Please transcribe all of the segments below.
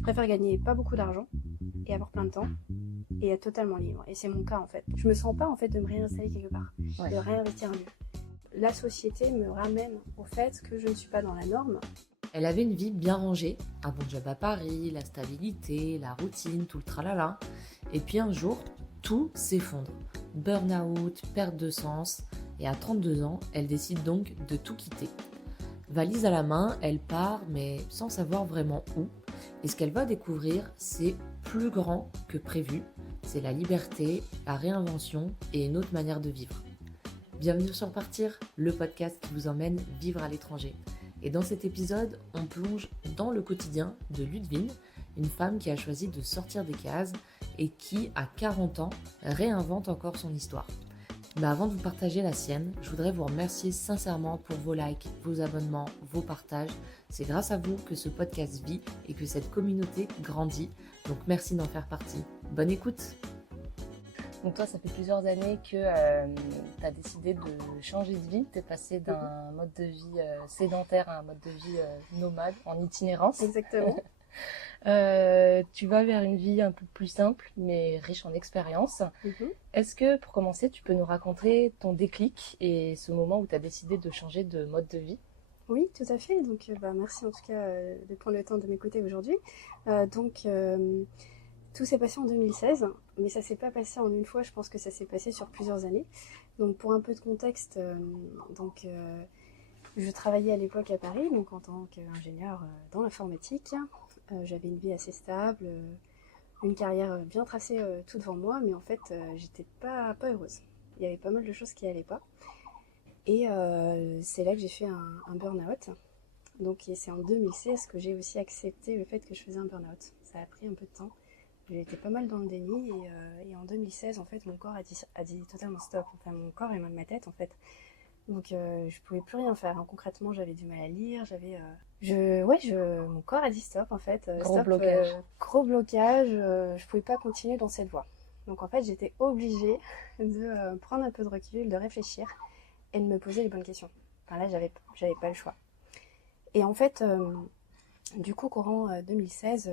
Je préfère gagner pas beaucoup d'argent et avoir plein de temps et être totalement libre. Et c'est mon cas en fait. Je me sens pas en fait de me réinstaller quelque part, de réinvestir un lieu. La société me ramène au fait que je ne suis pas dans la norme. Elle avait une vie bien rangée, un bon job à Paris, la stabilité, la routine, tout le tralala. Et puis un jour, tout s'effondre. Burn-out, perte de sens. Et à 32 ans, elle décide donc de tout quitter. Valise à la main, elle part, mais sans savoir vraiment où. Et ce qu'elle va découvrir, c'est plus grand que prévu. C'est la liberté, la réinvention et une autre manière de vivre. Bienvenue sur Partir, le podcast qui vous emmène vivre à l'étranger. Et dans cet épisode, on plonge dans le quotidien de Ludwine, une femme qui a choisi de sortir des cases et qui, à 40 ans, réinvente encore son histoire. Mais avant de vous partager la sienne, je voudrais vous remercier sincèrement pour vos likes, vos abonnements, vos partages. C'est grâce à vous que ce podcast vit et que cette communauté grandit. Donc merci d'en faire partie. Bonne écoute! Donc toi, ça fait plusieurs années que tu as décidé de changer de vie. Tu es passé d'un mode de vie sédentaire à un mode de vie nomade, en itinérance. Exactement. Tu vas vers une vie un peu plus simple, mais riche en expérience. Est-ce que, pour commencer, tu peux nous raconter ton déclic et ce moment où tu as décidé de changer de mode de vie? Oui, tout à fait. Donc, merci en tout cas de prendre le temps de m'écouter aujourd'hui. Tout s'est passé en 2016, mais ça s'est pas passé en une fois, je pense que ça s'est passé sur plusieurs années. Donc pour un peu de contexte, je travaillais à l'époque à Paris, donc en tant qu'ingénieur dans l'informatique. J'avais une vie assez stable, une carrière bien tracée tout devant moi, mais en fait j'étais pas heureuse. Il y avait pas mal de choses qui allaient pas. Et c'est là que j'ai fait un burn-out. Donc c'est en 2016 que j'ai aussi accepté le fait que je faisais un burn-out. Ça a pris un peu de temps. J'étais pas mal dans le déni et en 2016 en fait mon corps a dit totalement stop, enfin mon corps et même ma tête en fait. Donc je pouvais plus rien faire, hein. Concrètement j'avais du mal à lire, mon corps a dit stop en fait. Gros blocage. Gros blocage, je pouvais pas continuer dans cette voie. Donc en fait j'étais obligée de prendre un peu de recul, de réfléchir et de me poser les bonnes questions. Enfin là j'avais pas le choix. Et en fait du coup courant 2016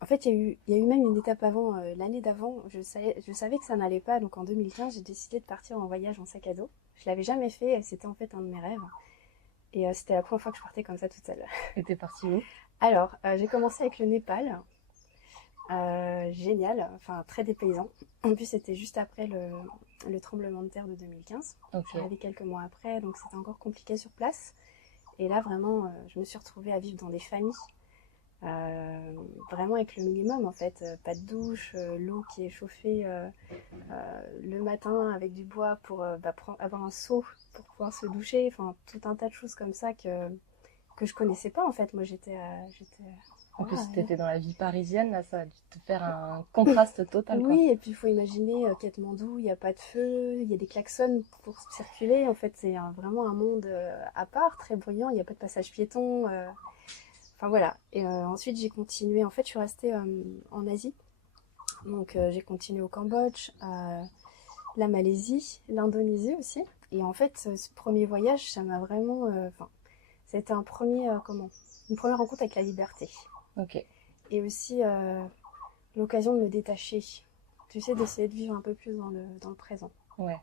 en fait, il y a eu même une étape avant, l'année d'avant, je savais que ça n'allait pas, donc en 2015, j'ai décidé de partir en voyage en sac à dos. Je l'avais jamais fait, c'était en fait un de mes rêves. Et c'était la première fois que je partais comme ça toute seule. Et t'es partie où? Alors, j'ai commencé avec le Népal. Génial, enfin très dépaysant. En plus, c'était juste après le tremblement de terre de 2015. Okay. Je suis arrivée quelques mois après, donc c'était encore compliqué sur place. Et là, vraiment, je me suis retrouvée à vivre dans des familles. Vraiment avec le minimum en fait, pas de douche, l'eau qui est chauffée le matin avec du bois pour avoir un seau pour pouvoir se doucher, enfin tout un tas de choses comme ça que je connaissais pas en fait. Moi j'étais en plus t'étais dans la vie parisienne, là ça a dû te faire un contraste total quoi. Oui, et puis il faut imaginer Katmandou, il n'y a pas de feu, il y a des klaxons pour circuler, en fait c'est vraiment un monde à part, très bruyant, il n'y a pas de passage piéton. Enfin voilà, et ensuite j'ai continué, en fait je suis restée en Asie, donc j'ai continué au Cambodge, la Malaisie, l'Indonésie aussi, et en fait ce premier voyage ça m'a vraiment, c'était une première rencontre avec la liberté. Ok. Et aussi l'occasion de me détacher, tu sais, d'essayer de vivre un peu plus dans le présent. Ouais.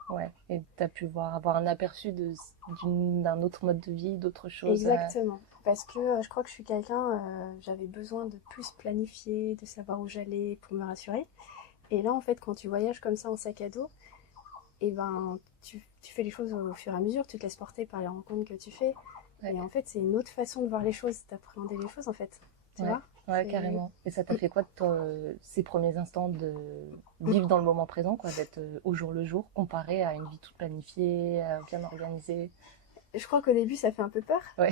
Et t'as pu avoir un aperçu d'un autre mode de vie, d'autres choses. Exactement. Parce que je crois que je suis quelqu'un, j'avais besoin de plus planifier, de savoir où j'allais pour me rassurer. Et là, en fait, quand tu voyages comme ça en sac à dos, et ben, tu fais les choses au fur et à mesure, tu te laisses porter par les rencontres que tu fais. Ouais. Et en fait, c'est une autre façon de voir les choses, d'appréhender les choses, en fait. Tu vois ? Ouais, carrément. Et ça t'a fait quoi de ces premiers instants de vivre dans le moment présent, quoi, d'être au jour le jour, comparé à une vie toute planifiée, bien organisée? Je crois qu'au début, ça fait un peu peur. Ouais.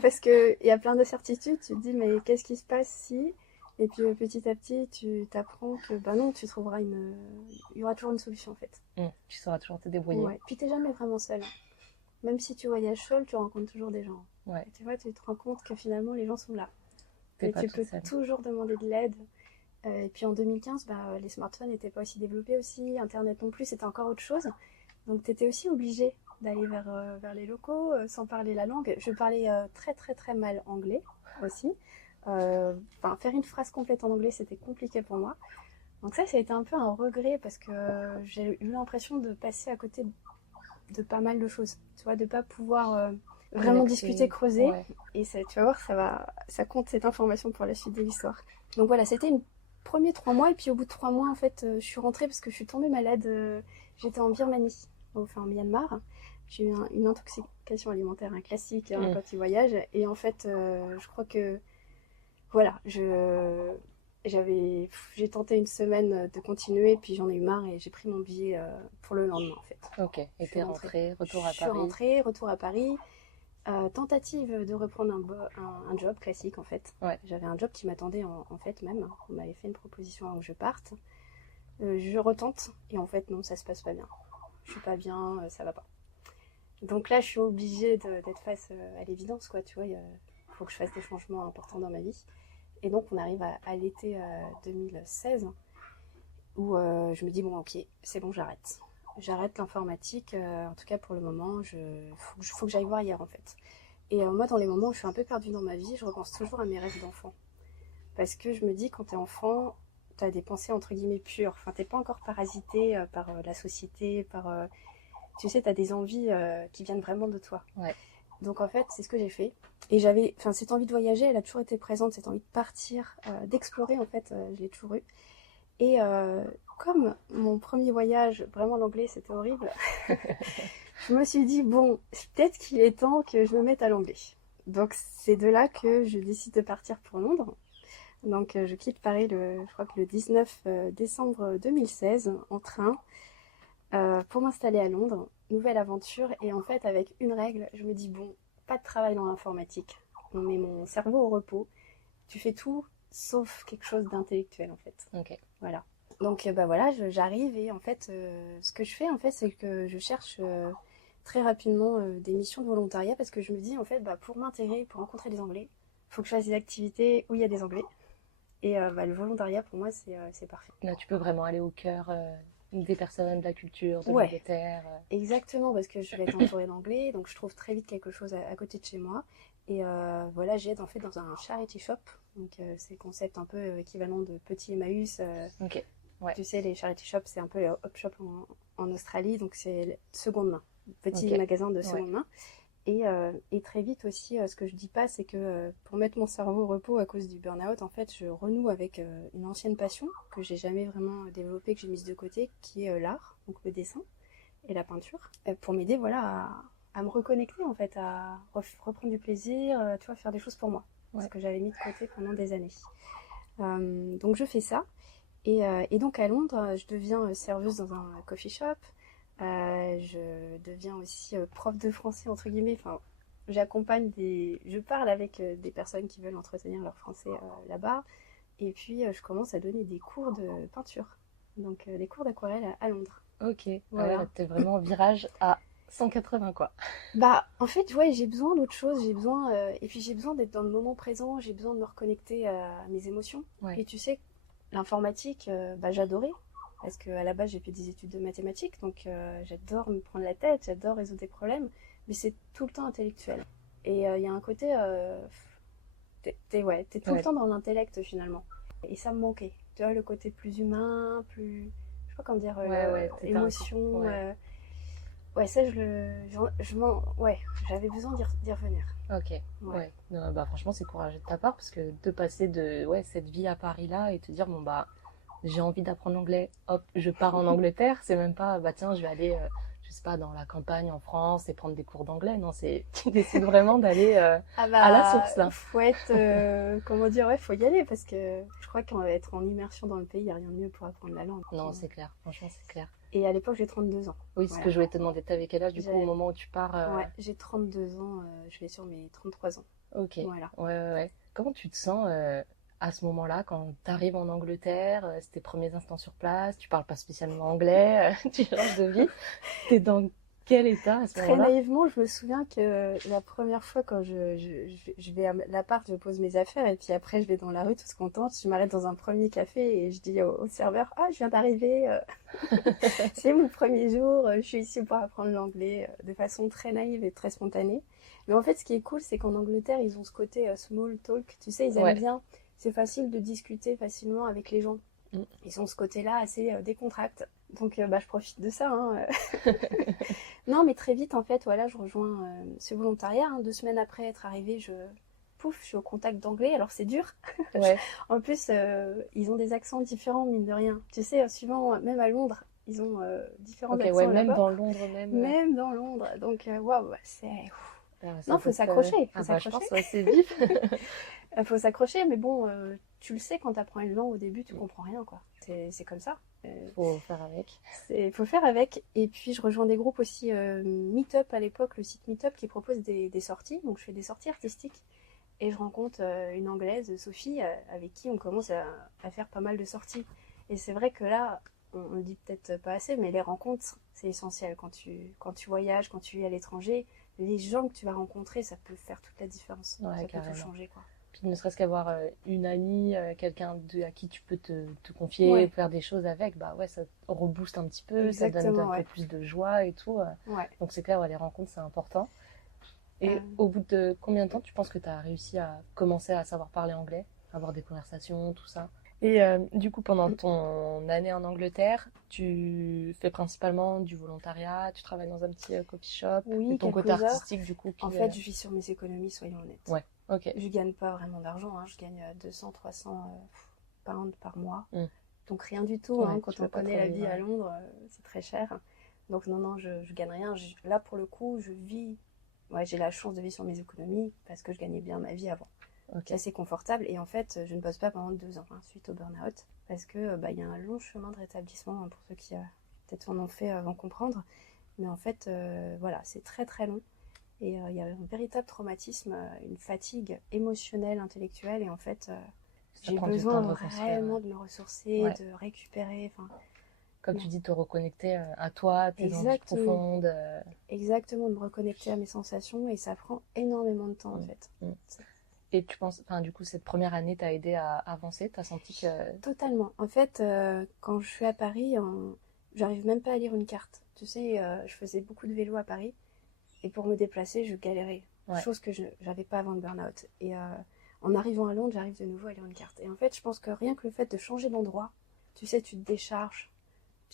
Parce qu'il y a plein d'incertitudes. Tu te dis, mais qu'est-ce qui se passe si... Et puis petit à petit, tu t'apprends que, bah non, il y aura toujours une solution, en fait. Tu sauras toujours te débrouiller. Ouais. Puis t'es jamais vraiment seule. Même si tu voyages seul, tu rencontres toujours des gens. Ouais. Et tu vois, tu te rends compte que finalement, les gens sont là. Et tu peux toujours demander de l'aide. Et puis en 2015, les smartphones n'étaient pas aussi développés aussi. Internet non plus, c'était encore autre chose. Donc t'étais aussi obligée d'aller vers les locaux sans parler la langue. Je parlais très très très mal anglais aussi. faire une phrase complète en anglais, c'était compliqué pour moi. Donc ça a été un peu un regret parce que j'ai eu l'impression de passer à côté de pas mal de choses. Tu vois, de pas pouvoir vraiment discuter, creuser. Ouais. Et ça, tu vas voir, ça compte cette information pour la suite de l'histoire. Donc voilà, c'était une premiers 3 mois. Et puis au bout de 3 mois, en fait, je suis rentrée parce que je suis tombée malade. J'étais en Birmanie, enfin en Myanmar. J'ai eu une intoxication alimentaire, un classique quand tu voyages. Et en fait, je crois que voilà, j'ai tenté une semaine de continuer, puis j'en ai eu marre et j'ai pris mon billet pour le lendemain en fait. Ok, et t'es rentrée, retour à Paris. Je suis rentrée, retour à Paris. Tentative de reprendre un job classique en fait. Ouais. J'avais un job qui m'attendait en fait même. On m'avait fait une proposition avant que je parte. Je retente et en fait non, ça se passe pas bien. Je suis pas bien, ça va pas. Donc là, je suis obligée d'être face à l'évidence quoi. Tu vois, il faut que je fasse des changements importants dans ma vie. Et donc on arrive à l'été 2016 où je me dis bon ok, c'est bon, j'arrête. J'arrête l'informatique, en tout cas pour le moment, faut que j'aille voir ailleurs en fait. Et moi dans les moments où je suis un peu perdue dans ma vie, je repense toujours à mes rêves d'enfant. Parce que je me dis quand t'es enfant, t'as des pensées entre guillemets pures. Enfin t'es pas encore parasité par la société, tu sais, t'as des envies qui viennent vraiment de toi. Ouais. Donc en fait c'est ce que j'ai fait. Et cette envie de voyager, elle a toujours été présente, cette envie de partir, d'explorer en fait, je l'ai toujours eu. Et comme mon premier voyage, vraiment l'anglais c'était horrible, je me suis dit bon, peut-être qu'il est temps que je me mette à l'anglais. Donc c'est de là que je décide de partir pour Londres. Donc je quitte Paris je crois que le 19 décembre 2016 en train pour m'installer à Londres. Nouvelle aventure et en fait avec une règle, je me dis bon, pas de travail dans l'informatique. On met mon cerveau au repos. Tu fais tout sauf quelque chose d'intellectuel en fait. Ok. Voilà. Donc voilà, j'arrive et en fait, ce que je fais en fait, c'est que je cherche très rapidement des missions de volontariat parce que je me dis en fait, pour m'intégrer, pour rencontrer des Anglais, il faut que je fasse des activités où il y a des Anglais. Et le volontariat pour moi c'est parfait. Là, tu peux vraiment aller au cœur des personnes, de la culture, de Ouais. l'Angleterre. Exactement, parce que je vais être entourée d'anglais, donc je trouve très vite quelque chose à côté de chez moi. Et voilà, j'aide en fait dans un charity shop. Donc c'est le concept un peu équivalent de petit Emmaüs. Ok. Ouais. Tu sais, les charity shops, c'est un peu les hop shop en Australie, donc c'est seconde main, petit magasin de seconde main. Et très vite aussi, ce que je dis pas, c'est que pour mettre mon cerveau au repos à cause du burn-out, en fait, je renoue avec une ancienne passion que j'ai jamais vraiment développée, que j'ai mise de côté, qui est l'art, donc le dessin et la peinture, pour m'aider voilà, à me reconnecter en fait, à reprendre du plaisir, tu vois, faire des choses pour moi, ce que j'avais mis de côté pendant des années. Donc je fais ça. Et donc à Londres, je deviens serveuse dans un coffee shop. Je deviens aussi prof de français entre guillemets. Enfin, je parle avec des personnes qui veulent entretenir leur français là-bas. Et puis je commence à donner des cours de peinture, donc des cours d'aquarelle à Londres. Ok. Voilà. Ouais, t'es vraiment en virage à 180 quoi. En fait, ouais, j'ai besoin d'autre chose. Et puis j'ai besoin d'être dans le moment présent. J'ai besoin de me reconnecter à mes émotions. Ouais. Et tu sais, l'informatique, j'adorais. Parce qu'à la base, j'ai fait des études de mathématiques, donc j'adore me prendre la tête, j'adore résoudre des problèmes, mais c'est tout le temps intellectuel. Et il y a un côté, t'es tout le temps dans l'intellect finalement. Et ça me manquait. Tu vois, le côté plus humain, plus, je sais pas comment dire, émotion. Ça, j'avais besoin d'y revenir. Ok. Ouais. Franchement, c'est courageux de ta part parce que de passer de cette vie à Paris là et te dire bon j'ai envie d'apprendre l'anglais, hop, je pars en Angleterre, c'est même pas, tiens, je vais aller, je sais pas, dans la campagne en France et prendre des cours d'anglais. Non, tu décides vraiment d'aller à la source, là. Faut être, comment dire, faut y aller parce que je crois qu'être en immersion dans le pays, il n'y a rien de mieux pour apprendre la langue. Non, c'est clair, franchement, c'est clair. Et à l'époque, j'ai 32 ans. Oui, ce que je voulais te demander, t'avais quel âge du coup au moment où tu pars Ouais, j'ai 32 ans, je vais sur mes 33 ans. Ok, voilà. Ouais. Comment tu te sens à ce moment-là, quand tu arrives en Angleterre, c'est tes premiers instants sur place, tu parles pas spécialement anglais, tu changes de vie, t'es dans quel état à ce moment-là? Très naïvement, je me souviens que la première fois quand je vais à l'appart, je pose mes affaires et puis après je vais dans la rue toute contente, je m'arrête dans un premier café et je dis au serveur « Ah, je viens d'arriver, c'est mon premier jour, je suis ici pour apprendre l'anglais de façon très naïve et très spontanée. » Mais en fait, ce qui est cool, c'est qu'en Angleterre, ils ont ce côté small talk, tu sais, ils aiment bien c'est facile de discuter facilement avec les gens. Mm. Ils ont ce côté-là assez décontracté. Donc je profite de ça. Hein. Non, mais très vite, en fait, voilà, je rejoins ce volontariat. Hein. 2 semaines après être arrivée, je suis au contact d'anglais. Alors c'est dur. Ouais. En plus, ils ont des accents différents, mine de rien. Tu sais, suivant, même à Londres, ils ont différents Ok, accents ouais, même là-bas. dans Londres même. Même dans Londres. Donc, waouh, c'est... Ça Non, peut faut s'accrocher. Faut je s'accrocher. pense que c'est vif. Faut s'accrocher, mais bon, tu le sais, quand tu apprends une langue au début, tu comprends rien, quoi. C'est comme ça. Faut faire avec. Faut faire avec. Et puis, je rejoins des groupes aussi Meetup à l'époque, le site Meetup qui propose des sorties. Donc, je fais des sorties artistiques. Et je rencontre une Anglaise, Sophie, avec qui on commence à faire pas mal de sorties. Et c'est vrai que là, on le dit peut-être pas assez, mais les rencontres, c'est essentiel. Quand tu voyages, quand tu es à l'étranger, les gens que tu vas rencontrer, ça peut faire toute la différence. Ouais, ça carrément. peut tout changer, quoi. Puis ne serait-ce qu'avoir une amie, quelqu'un à qui tu peux te confier, Ouais. faire des choses avec, bah ouais, ça rebooste un petit peu, ça donne Exactement, un ouais. peu plus de joie et tout. Ouais. Donc c'est clair, ouais, les rencontres, c'est important. Et au bout de combien de temps tu penses que tu as réussi à commencer à savoir parler anglais, avoir des conversations, tout ça? Et du coup, pendant ton année en Angleterre, tu fais principalement du volontariat, tu travailles dans un petit coffee shop, Oui, et ton côté quelques heures. artistique, du coup, En fait, je vis sur mes économies, soyons honnêtes. Ouais, ok. Je gagne pas vraiment d'argent, hein. Je gagne 200, 300 pounds par mois. Mm. Donc rien du tout, Ouais, hein. tu Quand peux on pas connaît trop la vie vivre, à ouais. Londres, c'est très cher. Donc non, je gagne rien. Là, pour le coup, je vis... Ouais, j'ai la chance de vivre sur mes économies parce que je gagnais bien ma vie avant. Ok. C'est assez confortable. Et en fait, je ne bosse pas pendant 2 ans, hein, suite au burn-out. Parce que y a un long chemin de rétablissement, hein, pour ceux qui peut-être en ont fait avant comprendre. Mais en fait, voilà, c'est très très long. Et il y a un véritable traumatisme, une fatigue émotionnelle, intellectuelle. Et en fait, Ça j'ai prend du besoin temps de reconstruire. vraiment de me ressourcer, Ouais. de récupérer. Enfin, Comme non. tu dis, te reconnecter à toi, à tes envies Exactement. profondes. Exactement, de me reconnecter à mes sensations. Et ça prend énormément de temps, en fait. Et tu penses, enfin, du coup, cette première année t'a aidé à avancer? T'as senti que... Totalement. En fait, quand je suis à Paris, j'arrive même pas à lire une carte. Tu sais, je faisais beaucoup de vélo à Paris. Et pour me déplacer, je galérais. Ouais. Chose que je n'avais pas avant le burn-out. Et en arrivant à Londres, j'arrive de nouveau à lire une carte. Et en fait, je pense que rien que le fait de changer d'endroit, tu sais, tu te décharges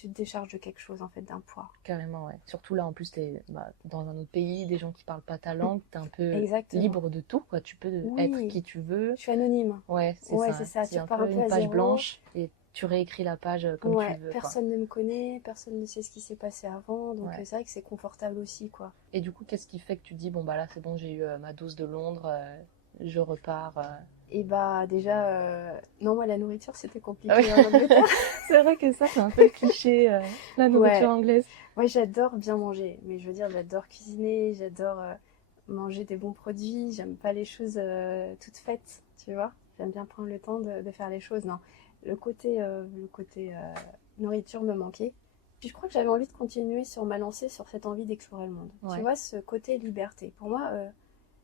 de quelque chose, en fait, d'un poids. Carrément, ouais. Surtout là, en plus, t'es dans un autre pays, des gens qui parlent pas ta langue, t'es un peu Exactement. libre de tout, quoi. Tu peux Oui. être qui tu veux. Je suis anonyme. Ouais, c'est Ouais, ça. c'est ça. C'est Tu un repars peu un peu une à page zéro. blanche et tu réécris la page comme Ouais, tu veux, quoi. personne ne me connaît, personne ne sait ce qui s'est passé avant. Donc Ouais. c'est vrai que c'est confortable aussi, quoi. Et du coup, qu'est-ce qui fait que tu dis, bon, bah là, c'est bon, j'ai eu ma dose de Londres, je repars. Et déjà, non, moi la nourriture c'était compliqué Ah oui. en Angleterre. C'est vrai que ça, c'est un peu le cliché, la nourriture anglaise. Ouais, j'adore bien manger, mais je veux dire, j'adore cuisiner, j'adore manger des bons produits, j'aime pas les choses toutes faites, tu vois. J'aime bien prendre le temps de faire les choses. Non, le côté nourriture me manquait. Puis je crois que j'avais envie de continuer sur ma lancée, sur cette envie d'explorer le monde. Ouais. Tu vois, ce côté liberté. Pour moi,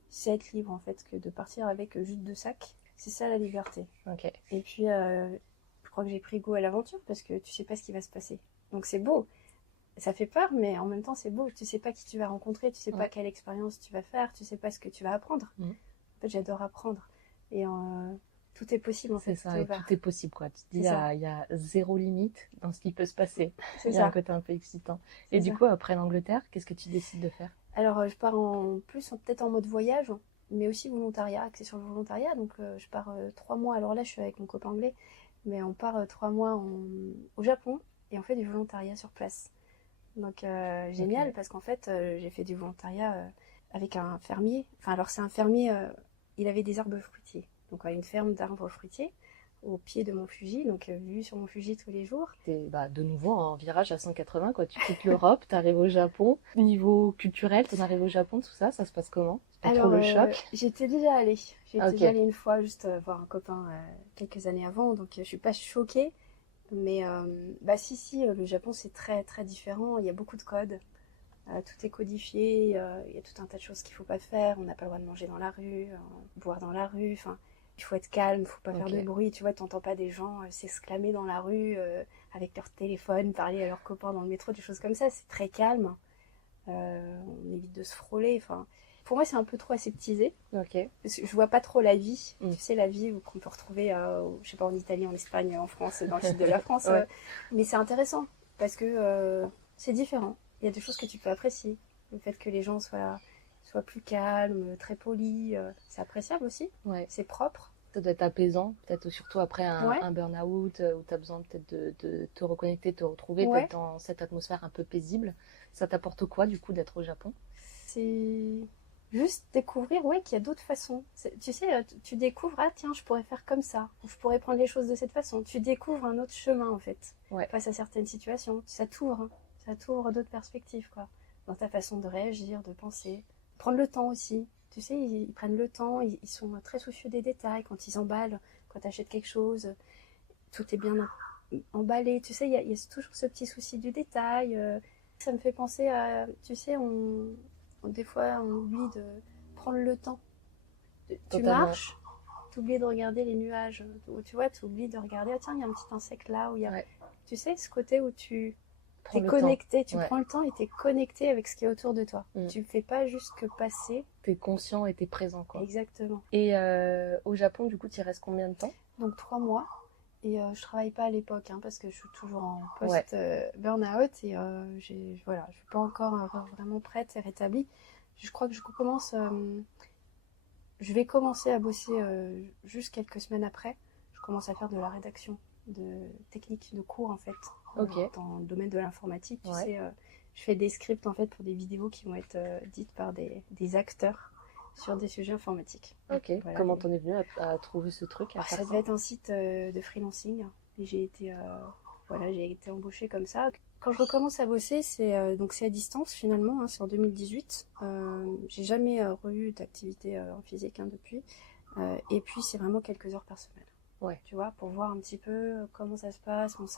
c'est être libre en fait, que de partir avec juste 2 sacs. C'est ça la liberté. Ok. Et puis, je crois que j'ai pris goût à l'aventure parce que tu sais pas ce qui va se passer. Donc c'est beau. Ça fait peur, mais en même temps c'est beau. Tu sais pas qui tu vas rencontrer, tu sais pas quelle expérience tu vas faire, tu sais pas ce que tu vas apprendre. En fait, j'adore apprendre. Et tout est possible en fait. C'est ça, et tout est possible, quoi. Tu te dis, il y a zéro limite dans ce qui peut se passer. C'est il y a un côté un peu excitant. Et du coup, après l'Angleterre, qu'est-ce que tu décides de faire? Alors, je pars peut-être en mode voyage, mais aussi volontariat, axé sur le volontariat. Donc, je pars 3 mois. Alors là, je suis avec mon copain anglais, mais on part 3 mois au Japon et on fait du volontariat sur place. Donc, génial, parce qu'en fait, j'ai fait du volontariat avec un fermier. Enfin, alors, c'est un fermier, il avait des arbres fruitiers. Donc, une ferme d'arbres fruitiers au pied de Mont Fuji, donc vue sur Mont Fuji tous les jours. T'es de nouveau en virage à 180, quoi. Tu quittes l'Europe, t'arrives au Japon. Niveau culturel, t'en arrives au Japon, tout ça, ça se passe comment? C'est pas trop le choc? J'étais déjà allée. Déjà allée une fois, juste voir un copain quelques années avant, donc je suis pas choquée. Mais si, le Japon c'est très très différent. Il y a beaucoup de codes. Tout est codifié. Il y a tout un tas de choses qu'il faut pas faire. On n'a pas le droit de manger dans la rue, boire dans la rue. Enfin, il faut être calme, il faut pas faire de bruit. Tu vois, t'entends pas des gens s'exclamer dans la rue avec leur téléphone, parler à leurs copains dans le métro, des choses comme ça. C'est très calme. On évite de se frôler. Enfin, pour moi, c'est un peu trop aseptisé. Ok. Parce que je vois pas trop la vie. Mm. Tu sais, la vie qu'on peut retrouver, je sais pas, en Italie, en Espagne, en France, dans le sud de la France. Ouais. Mais c'est intéressant parce que c'est différent. Il y a des choses que tu peux apprécier. Le fait que les gens soient plus calmes, très polis, c'est appréciable aussi. Ouais. C'est propre. Ça doit être apaisant, peut-être surtout après Ouais. un burn-out où tu as besoin peut-être de te reconnecter, de te retrouver, Ouais. d'être dans cette atmosphère un peu paisible. Ça t'apporte quoi du coup d'être au Japon? C'est juste découvrir, ouais, qu'il y a d'autres façons. Tu sais, tu découvres, ah tiens, je pourrais faire comme ça, ou je pourrais prendre les choses de cette façon. Tu découvres un autre chemin, en fait, Ouais. face à certaines situations. Ça t'ouvre d'autres perspectives, quoi, dans ta façon de réagir, de penser. Prendre le temps aussi. Tu sais, ils prennent le temps, ils sont très soucieux des détails quand ils emballent, quand tu achètes quelque chose. Tout est bien emballé. Tu sais, il y a toujours ce petit souci du détail. Ça me fait penser à, tu sais, des fois, on oublie de prendre le temps. Tu Totalement. marches, tu oublies de regarder les nuages. Ou tu vois, tu oublies de regarder, ah tiens, il y a un petit insecte là. Où il y a... Ouais. Tu sais, ce côté où tu Prends es le connecté, temps. tu Ouais. prends le temps et tu es connecté avec ce qui est autour de toi. Mm. Tu ne fais pas juste que passer. T'es conscient et t'es présent, quoi. Exactement. Et au Japon, du coup, tu y restes combien de temps? Donc 3 mois. Et je travaille pas à l'époque parce que je suis toujours en Ouais. post-burnout et voilà, je suis pas encore vraiment prête et rétablie. Je crois que je vais commencer à bosser juste quelques semaines après. Je commence à faire de la rédaction de techniques de cours en fait Ok. dans le domaine de l'informatique. Tu Ouais. sais, je fais des scripts en fait pour des vidéos qui vont être dites par des acteurs sur des sujets informatiques. Ok. Voilà, Comment t'en es venue à trouver ce truc, à ça faire devait être un site de freelancing et j'ai été embauchée comme ça. Quand je recommence à bosser, c'est à distance finalement, c'est en 2018. J'ai jamais eu d'activité en physique depuis. Et puis c'est vraiment quelques heures par semaine. Ouais. Tu vois, pour voir un petit peu comment ça se passe, mon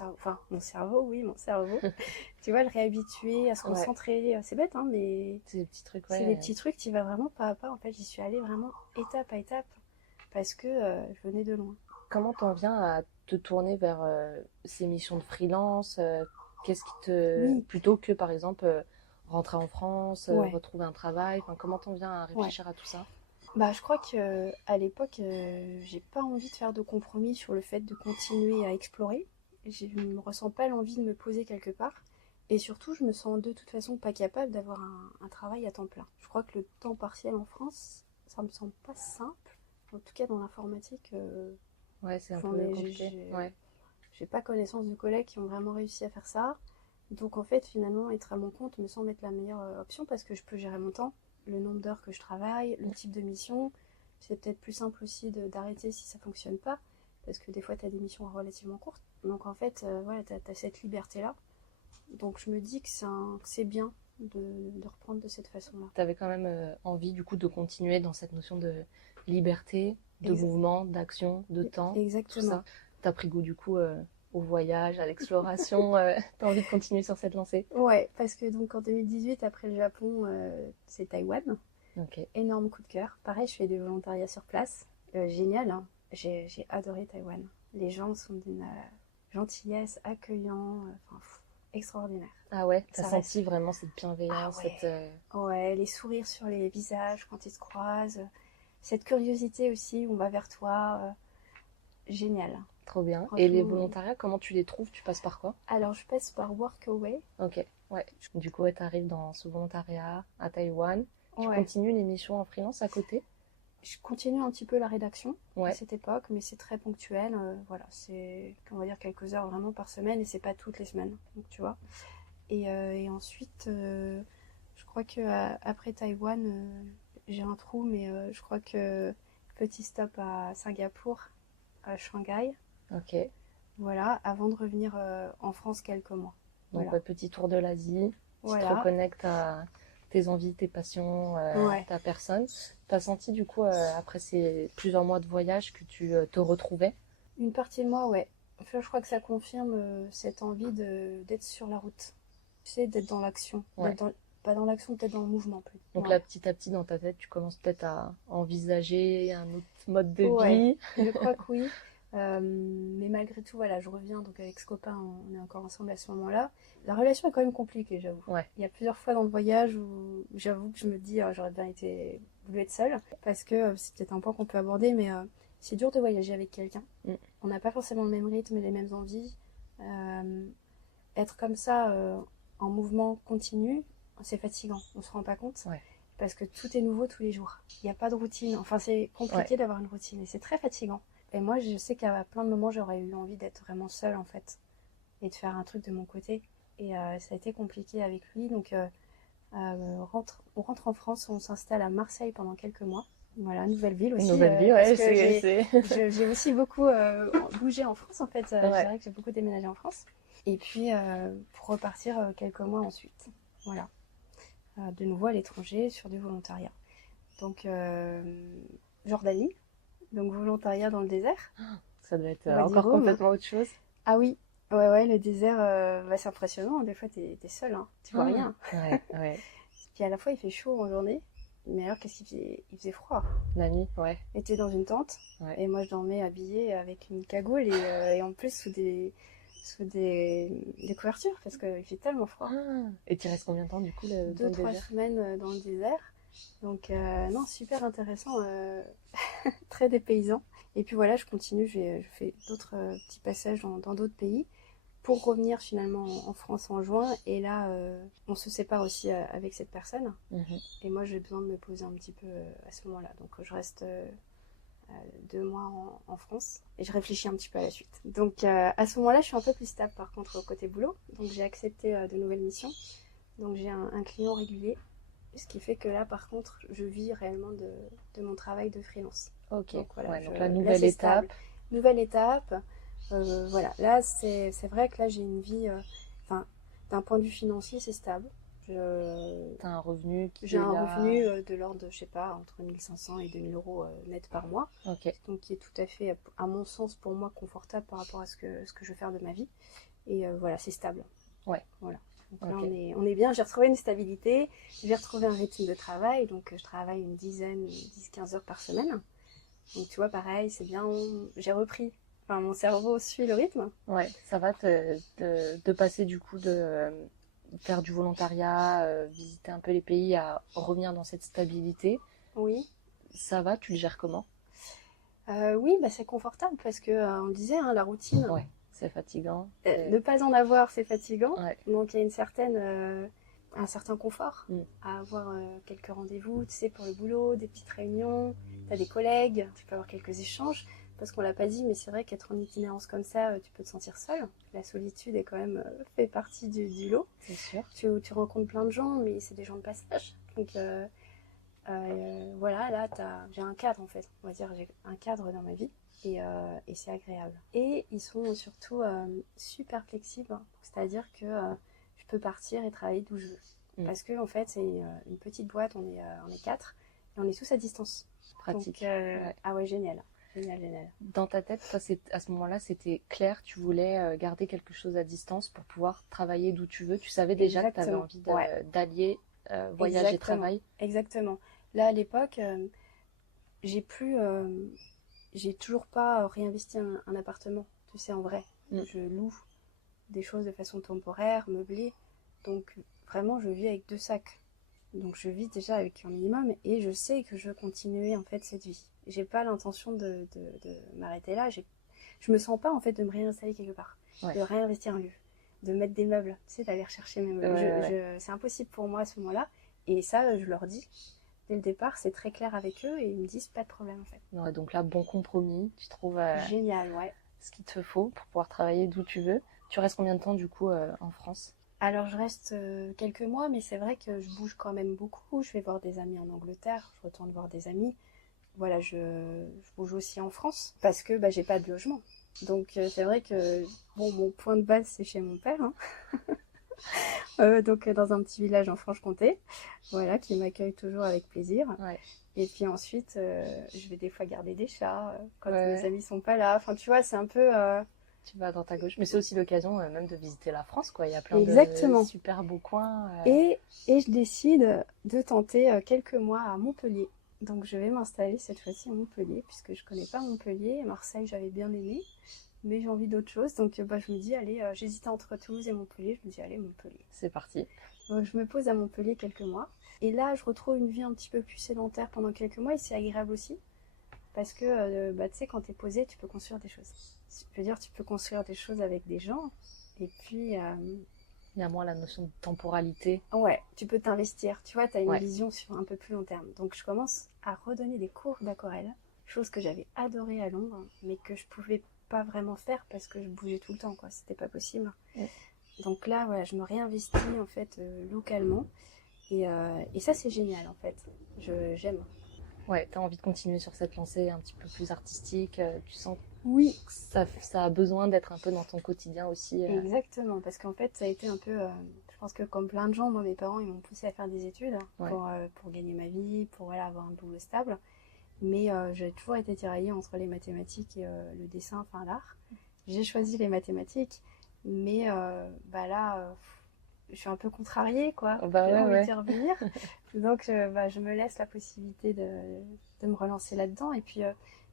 cerveau. Tu vois, le réhabituer à se Ouais. concentrer. C'est bête, mais C'est des petits trucs, c'est des petits trucs, tu vas vraiment pas à pas. En fait, j'y suis allée vraiment étape à étape parce que je venais de loin. Comment t'en viens à te tourner vers ces missions de freelance qu'est-ce qui te... Oui. Plutôt que, par exemple, rentrer en France, Ouais. retrouver un travail. Enfin, comment t'en viens à réfléchir à tout ça? Je crois que à l'époque, j'ai pas envie de faire de compromis sur le fait de continuer à explorer. Je ne ressens pas l'envie de me poser quelque part. Et surtout, je me sens de toute façon pas capable d'avoir un travail à temps plein. Je crois que le temps partiel en France, ça me semble pas simple. En tout cas, dans l'informatique, Ouais, c'est un j'en peu ai- compliqué. Ouais. j'ai pas connaissance de collègues qui ont vraiment réussi à faire ça. Donc en fait, finalement, être à mon compte me semble être la meilleure option parce que je peux gérer mon temps, le nombre d'heures que je travaille, le type de mission. C'est peut-être plus simple aussi d'arrêter si ça fonctionne pas parce que des fois, tu as des missions relativement courtes. Donc en fait, voilà, tu as cette liberté-là. Donc je me dis que c'est bien de reprendre de cette façon-là. T'avais quand même envie, du coup, de continuer dans cette notion de liberté, de mouvement, d'action, de temps. Exactement. Tout ça. T'as pris goût, du coup, au voyage, à l'exploration. T'as envie de continuer sur cette lancée? Ouais, parce que donc en 2018, après le Japon, c'est Taïwan. Ok. Énorme coup de cœur. Pareil, je fais des volontariats sur place. Génial, hein. J'ai adoré Taïwan. Les gens sont d'une gentillesse, accueillants, extraordinaire. Ah ouais, t'as Ça senti vraiment cette bienveillance, Ah ouais. cette... Ouais, les sourires sur les visages quand ils se croisent. Cette curiosité aussi, on va vers toi. Génial. Trop bien. Franchement, Et les volontariats, comment tu les trouves? Tu passes par quoi? Alors, je passe par Workaway. Ok, ouais. Du coup, ouais, t'arrives dans ce volontariat à Taïwan. Tu Ouais. continues les missions en freelance à côté? Je continue un petit peu la rédaction Ouais. à cette époque, mais c'est très ponctuel. Voilà, c'est, on va dire, quelques heures vraiment par semaine et c'est pas toutes les semaines. Donc, tu vois. Et ensuite, je crois que après Taïwan, j'ai un trou, mais je crois que petit stop à Singapour, à Shanghai. Ok. Voilà, avant de revenir en France quelques mois. Donc, Voilà. ouais, petit tour de l'Asie. Tu te Voilà. reconnectes à tes envies, tes passions, Ouais. ta personne. T'as senti, du coup, après ces plusieurs mois de voyage, que tu te retrouvais? Une partie de moi, ouais. Enfin, je crois que ça confirme cette envie d'être sur la route. Tu sais, d'être dans l'action. Ouais. Pas dans l'action, peut-être dans le mouvement plus. Donc Ouais. là, petit à petit, dans ta tête, tu commences peut-être à envisager un autre mode de Ouais. vie. Je crois que oui. Mais malgré tout, voilà, je reviens donc avec ce copain, on est encore ensemble à ce moment-là. La relation est quand même compliquée, j'avoue. Ouais. Il y a plusieurs fois dans le voyage où j'avoue que je me dis, j'aurais bien voulu être seule, parce que c'est peut-être un point qu'on peut aborder, mais c'est dur de voyager avec quelqu'un. On n'a pas forcément le même rythme et les mêmes envies. Être comme ça, en mouvement continu, c'est fatigant, on se rend pas compte. Ouais. Parce que tout est nouveau tous les jours. Il n'y a pas de routine. Enfin, c'est compliqué d'avoir une routine et c'est très fatigant. Et moi, je sais qu'à plein de moments, j'aurais eu envie d'être vraiment seule, en fait, et de faire un truc de mon côté. Et ça a été compliqué avec lui. Donc, on rentre en France, on s'installe à Marseille pendant quelques mois. Voilà, nouvelle ville aussi. Une nouvelle vie, ouais, parce que j'ai aussi beaucoup bougé en France, en fait. Je dirais que j'ai beaucoup déménagé en France. Et puis, pour repartir quelques mois ensuite. Voilà. De nouveau à l'étranger, sur du volontariat. Donc, Jordanie. Donc, volontariat dans le désert. Ça doit être encore complètement autre chose. Ah oui. Ouais, le désert, c'est impressionnant. Des fois, t'es seul, hein. Tu vois rien. Ouais. Puis à la fois, il fait chaud en journée. Mais alors, qu'est-ce qu'il faisait? Il faisait froid. La nuit, ouais. Et t'es dans une tente. Ouais. Et moi, je dormais habillée avec une cagoule et en plus sous des couvertures parce qu'il fait tellement froid. Et tu restes combien de temps du coup dans le désert? 2-3 semaines dans le désert. Donc non, super intéressant, très dépaysant. Et puis voilà, je continue, je fais d'autres petits passages dans d'autres pays pour revenir finalement en France en juin. Et là, on se sépare aussi avec cette personne. Et moi, j'ai besoin de me poser un petit peu à ce moment-là. Donc je reste 2 mois en France et je réfléchis un petit peu à la suite. Donc à ce moment-là, je suis un peu plus stable par contre au côté boulot. Donc j'ai accepté de nouvelles missions. Donc j'ai un client régulier. Ce qui fait que là, par contre, je vis réellement de mon travail de freelance. Ok, donc, voilà, donc la nouvelle étape. Nouvelle étape. Voilà, là, c'est vrai que là, j'ai une vie... d'un point de vue financier, c'est stable. T'as un revenu J'ai un revenu de l'ordre, je sais pas, entre 1500 et 2000 euros net par mois. Okay. Donc, qui est tout à fait, à mon sens, pour moi, confortable par rapport à ce que je veux faire de ma vie. Et voilà, c'est stable. Ouais. Voilà. Donc là, on est bien. J'ai retrouvé une stabilité. J'ai retrouvé un rythme de travail. Donc, je travaille une 10-15 heures par semaine. Donc, tu vois, pareil, c'est bien. J'ai repris. Enfin, mon cerveau suit le rythme. Ouais, ça va de passer du coup de faire du volontariat, visiter un peu les pays, à revenir dans cette stabilité. Oui. Ça va, tu le gères comment? Oui, c'est confortable parce que on le disait, hein, la routine. Ouais. C'est fatigant. Ne pas en avoir, c'est fatigant. Ouais. Donc, il y a un certain confort à avoir quelques rendez-vous, tu sais, pour le boulot, des petites réunions, tu as des collègues, tu peux avoir quelques échanges. Parce qu'on l'a pas dit, mais c'est vrai qu'être en itinérance comme ça, tu peux te sentir seule. La solitude est quand même fait partie du lot. C'est sûr. Tu rencontres plein de gens, mais c'est des gens de passage. Donc voilà, là, j'ai un cadre en fait. On va dire, j'ai un cadre dans ma vie. Et c'est agréable. Et ils sont surtout super flexibles, hein. C'est-à-dire que je peux partir et travailler d'où je veux. Parce que en fait, c'est une petite boîte, on est 4 et on est tous à distance. Pratique. Donc, ah ouais, génial. Génial. Dans ta tête, toi, à ce moment-là, c'était clair, tu voulais garder quelque chose à distance pour pouvoir travailler d'où tu veux. Tu savais déjà que tu avais envie d'allier voyage et travail. Exactement. Là, à l'époque, j'ai toujours pas réinvesti un appartement, tu sais, en vrai. Je loue des choses de façon temporaire, meublée. Donc, vraiment, je vis avec 2 sacs. Donc, je vis déjà avec un minimum et je sais que je veux continuer, en fait, cette vie. J'ai pas l'intention de m'arrêter là. Je me sens pas, en fait, de me réinstaller quelque part. Ouais. De réinvestir un lieu. De mettre des meubles. Tu sais, d'aller rechercher mes meubles. C'est impossible pour moi à ce moment-là. Et ça, je leur dis. Dès le départ, c'est très clair avec eux et ils me disent pas de problème en fait. Ouais, donc là, bon compromis, tu trouves génial, ouais. Ce qu'il te faut pour pouvoir travailler d'où tu veux. Tu restes combien de temps du coup en France? Alors je reste quelques mois, mais c'est vrai que je bouge quand même beaucoup. Je vais voir des amis en Angleterre, je retourne voir des amis. Voilà, je bouge aussi en France parce que j'ai pas de logement. Donc c'est vrai que mon point de base c'est chez mon père. Hein. Donc dans un petit village en Franche-Comté, voilà, qui m'accueille toujours avec plaisir. Ouais. Et puis ensuite, je vais des fois garder des chats quand mes amis sont pas là. Enfin, tu vois, c'est un peu. Tu vas à droite à gauche, mais c'est aussi l'occasion même de visiter la France, quoi. Il y a plein de super beaux coins. Et je décide de tenter quelques mois à Montpellier. Donc je vais m'installer cette fois-ci à Montpellier puisque je connais pas Montpellier. Marseille, j'avais bien aimé. mais j'ai envie d'autre chose. Donc je me dis, allez, j'hésitais entre Toulouse et Montpellier. Je me dis, allez, Montpellier. C'est parti. Donc je me pose à Montpellier quelques mois. Et là, je retrouve une vie un petit peu plus sédentaire pendant quelques mois et c'est agréable aussi. Parce que, tu sais, quand t'es posé, tu peux construire des choses. Je veux dire, tu peux construire des choses avec des gens. Et puis, Il y a moins la notion de temporalité. ouais, tu peux t'investir. Tu vois, t'as une Ouais. vision sur un peu plus long terme. Donc, je commence à redonner des cours d'aquarelle. Chose que j'avais adorée à Londres, mais que je pouvais pas vraiment faire parce que je bougeais tout le temps, quoi. C'était pas possible. Ouais. Donc là, voilà, je me réinvestis, en fait, localement. Et ça, c'est génial, en fait. J'aime. Ouais, t'as envie de continuer sur cette lancée un petit peu plus artistique. Tu sens Oui, que ça a besoin d'être un peu dans ton quotidien aussi. exactement, parce qu'en fait, ça a été un peu. Je pense que comme plein de gens, moi, mes parents, ils m'ont poussé à faire des études Ouais. pour gagner ma vie, pour voilà, avoir un boulot stable. Mais j'ai toujours été tiraillée entre les mathématiques et le dessin, enfin l'art. J'ai choisi les mathématiques, mais là, je suis un peu contrariée, quoi. Bah J'ai ouais, envie ouais. d'y revenir. Donc, je me laisse la possibilité de me relancer là-dedans. Et puis,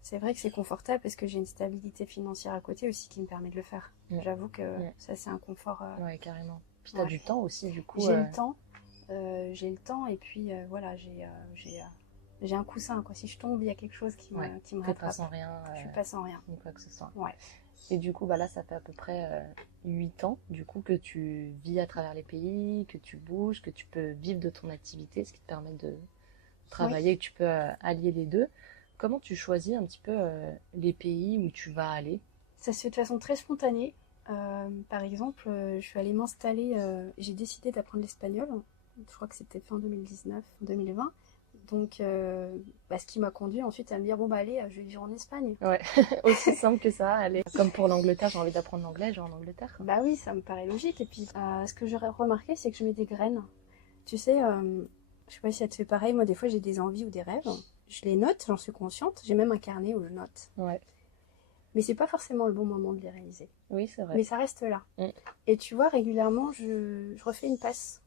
c'est vrai que c'est confortable parce que j'ai une stabilité financière à côté aussi qui me permet de le faire. Ouais. J'avoue que Ouais. ça, c'est un confort. Ouais, carrément. Puis t'as Ouais. du temps aussi, du coup. J'ai le temps. J'ai le temps. Et puis, voilà, j'ai un coussin, quoi. Si je tombe, il y a quelque chose qui me T'es pas rattrape. sans rien, Je suis pas sans rien. ni quoi que ce soit. Ouais. Et du coup, là, ça fait à peu près 8 ans, du coup, que tu vis à travers les pays, que tu bouges, que tu peux vivre de ton activité, ce qui te permet de travailler, que tu peux allier les deux. Comment tu choisis un petit peu les pays où tu vas aller? Ça se fait de façon très spontanée. Par exemple, je suis allée m'installer, j'ai décidé d'apprendre l'espagnol. Je crois que c'était fin 2019, 2020. Donc, ce qui m'a conduit ensuite à me dire, bon, allez, je vais vivre en Espagne. Ouais, aussi simple que ça. Allez. Comme pour l'Angleterre, j'ai envie d'apprendre l'anglais, je vais en Angleterre. Bah oui, ça me paraît logique. Et puis, ce que j'aurais remarqué, c'est que je mets des graines. Tu sais, je sais pas si ça te fait pareil, moi, des fois, j'ai des envies ou des rêves. Je les note, j'en suis consciente. J'ai même un carnet où je note. Ouais. Mais c'est pas forcément le bon moment de les réaliser. Oui, c'est vrai. Mais ça reste là. Mm. Et tu vois, régulièrement, je refais une passe.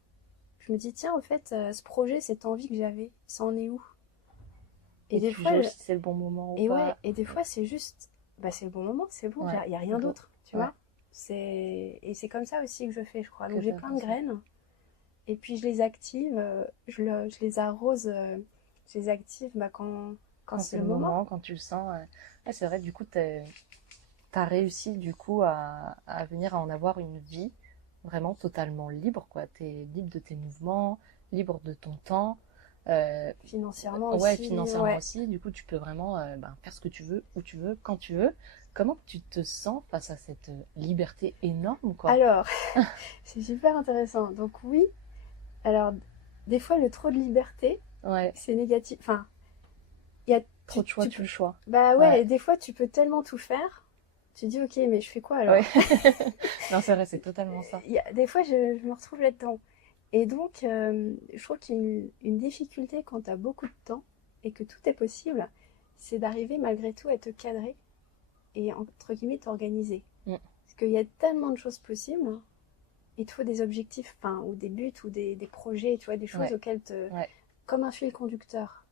Je me dis, tiens, en fait, ce projet, cette envie que j'avais, ça en est où? Et des tu fois, jauges si c'est le bon moment ou et pas. ouais, et des fois, c'est juste, c'est le bon moment, c'est bon, Ouais, il y a rien c'est bon. d'autre, tu Ouais. vois. Et c'est comme ça aussi que je fais, je crois. Donc Que j'ai t'as plein de fait ça. graines, et puis je les active, je les arrose, je les active quand c'est le moment. Quand tu le sens. Ouais, c'est vrai, du coup, t'as réussi du coup à venir à en avoir une vie vraiment totalement libre, quoi. T'es libre de tes mouvements, libre de ton temps. Financièrement Ouais, aussi, financièrement ouais. aussi. Du coup, tu peux vraiment faire ce que tu veux, où tu veux, quand tu veux. Comment tu te sens face à cette liberté énorme, quoi? Alors, c'est super intéressant. Donc oui, alors des fois le trop de liberté, Ouais, c'est négatif. Enfin, il y a trop de choix, tu le choix. bah ouais, Ouais. et des fois tu peux tellement tout faire, tu dis ok, mais je fais quoi alors? Ouais. Non, c'est vrai, c'est totalement ça. Des fois je me retrouve là-dedans. Et donc, je trouve qu'il y a une difficulté quand tu as beaucoup de temps et que tout est possible, c'est d'arriver malgré tout à te cadrer et entre guillemets t'organiser. Mm. Parce qu'il y a tellement de choses possibles, il te faut des objectifs, enfin, ou des buts, ou des projets, tu vois, des choses Ouais. auxquelles Ouais. comme un fil conducteur.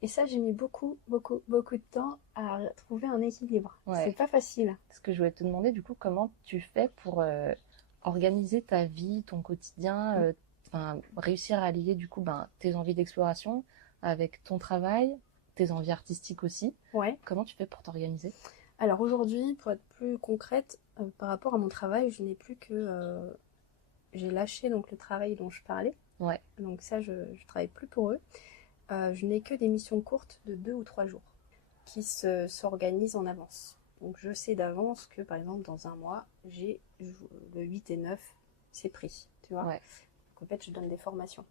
Et ça, j'ai mis beaucoup, beaucoup, beaucoup de temps à trouver un équilibre. Ouais. C'est pas facile. Ce que je voulais te demander, du coup, comment tu fais pour organiser ta vie, ton quotidien, réussir à allier, du coup, tes envies d'exploration avec ton travail, tes envies artistiques aussi. Ouais. Comment tu fais pour t'organiser? Alors aujourd'hui, pour être plus concrète, par rapport à mon travail, je n'ai plus que... j'ai lâché donc le travail dont je parlais. Ouais. Donc ça, je travaille plus pour eux. Je n'ai que des missions courtes de 2 ou 3 jours qui s'organisent en avance. Donc je sais d'avance que par exemple dans un mois, j'ai le 8 et 9, c'est pris. Tu vois. Ouais. Donc en fait, je donne des formations.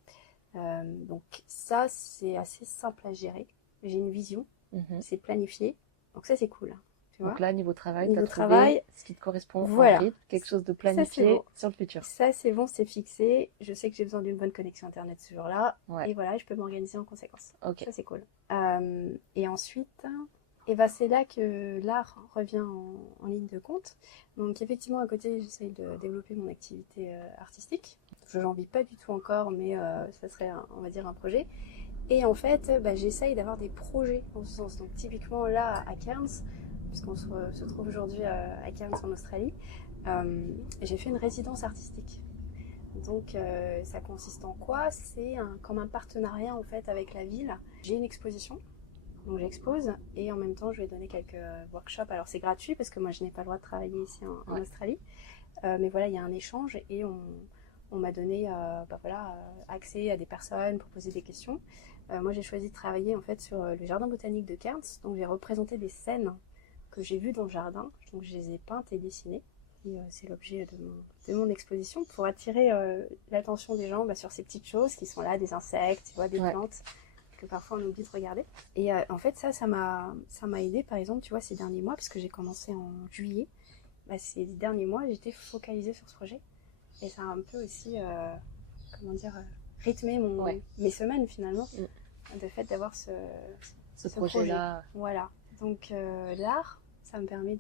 Donc ça, c'est assez simple à gérer. J'ai une vision, c'est planifié. Donc ça, c'est cool. Tu vois. Donc là, niveau travail, Niveau t'as trouvé travail, ce qui te correspond voilà. en rythme, quelque chose de planifié bon. sur le futur. Ça, c'est bon, c'est fixé. Je sais que j'ai besoin d'une bonne connexion Internet ce jour-là. Ouais. Et voilà, je peux m'organiser en conséquence. Ok. Ça, c'est cool. Et ensuite, c'est là que l'art revient en ligne de compte. Donc, effectivement, à côté, j'essaye de développer mon activité artistique. Je n'en vis pas du tout encore, mais ça serait, on va dire, un projet. Et en fait, j'essaye d'avoir des projets en ce sens. Donc, typiquement, là, à Cairns, puisqu'on se trouve aujourd'hui à Cairns en Australie, j'ai fait une résidence artistique. Donc ça consiste en quoi? C'est comme un partenariat en fait avec la ville. J'ai une exposition, donc j'expose et en même temps je vais donner quelques workshops. Alors c'est gratuit parce que moi je n'ai pas le droit de travailler ici en Australie. Mais voilà, il y a un échange et on m'a donné accès à des personnes pour poser des questions. Moi j'ai choisi de travailler en fait sur le jardin botanique de Cairns. Donc j'ai représenté des scènes que j'ai vues dans le jardin. Donc je les ai peintes et dessinées. Et c'est l'objet de mon exposition pour attirer l'attention des gens sur ces petites choses qui sont là, des insectes, tu vois, des plantes que parfois on oublie de regarder. Et en fait ça m'a aidé par exemple, tu vois, ces derniers mois, parce que j'ai commencé en juillet. Ces derniers mois, j'étais focalisée sur ce projet. Et ça a un peu aussi, rythmé mes semaines finalement, de fait d'avoir ce projet-là. Voilà. Donc l'art, ça me permet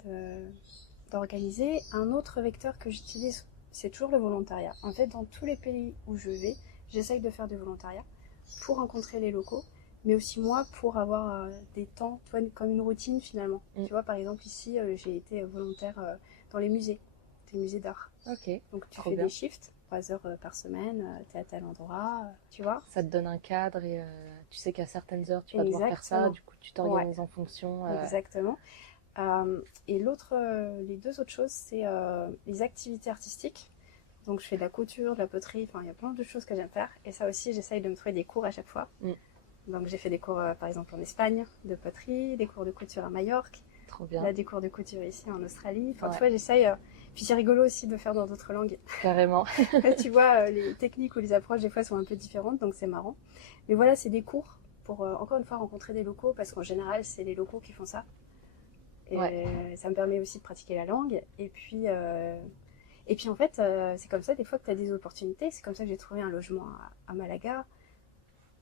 d'organiser. Un autre vecteur que j'utilise, c'est toujours le volontariat. En fait, dans tous les pays où je vais, j'essaye de faire du volontariat pour rencontrer les locaux, mais aussi moi pour avoir des temps, tu vois, comme une routine finalement. Tu vois, par exemple ici, j'ai été volontaire dans les musées, des musées d'art. Ok. Donc tu fais des shifts, 3 heures par semaine, tu es à tel endroit, tu vois. Ça te donne un cadre et tu sais qu'à certaines heures tu vas devoir faire ça, du coup tu t'organises en fonction. Exactement. Et les deux autres choses, c'est les activités artistiques. Donc je fais de la couture, de la poterie, il y a plein de choses que j'aime faire. Et ça aussi, j'essaye de me trouver des cours à chaque fois. Donc j'ai fait des cours par exemple en Espagne de poterie, des cours de couture à Majorque. Trop bien. Là, des cours de couture ici en Australie. Tu vois, j'essaye. Puis c'est rigolo aussi de faire dans d'autres langues. Carrément. Tu vois, les techniques ou les approches des fois sont un peu différentes, donc c'est marrant. Mais voilà, c'est des cours pour encore une fois rencontrer des locaux, parce qu'en général, c'est les locaux qui font ça. Et ça me permet aussi de pratiquer la langue. Et puis en fait, c'est comme ça des fois que tu as des opportunités. C'est comme ça que j'ai trouvé un logement à Malaga.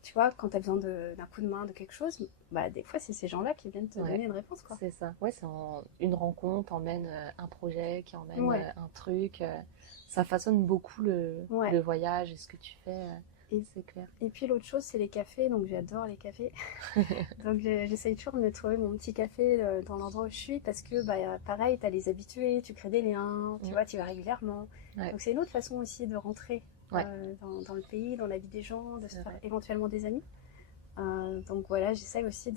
Tu vois, quand tu as besoin d'un coup de main, de quelque chose, des fois, c'est ces gens-là qui viennent te donner une réponse, quoi. C'est ça. Ouais, une rencontre emmène un projet, qui emmène un truc. Ça façonne beaucoup le voyage et ce que tu fais. C'est clair. Et puis l'autre chose, c'est les cafés. Donc j'adore les cafés. Donc j'essaye toujours de me trouver mon petit café dans l'endroit où je suis, parce que pareil, tu as les habitués, tu crées des liens, tu vois, tu y vas régulièrement. Donc c'est une autre façon aussi de rentrer dans le pays, dans la vie des gens, de se faire éventuellement des amis. Donc voilà, j'essaye aussi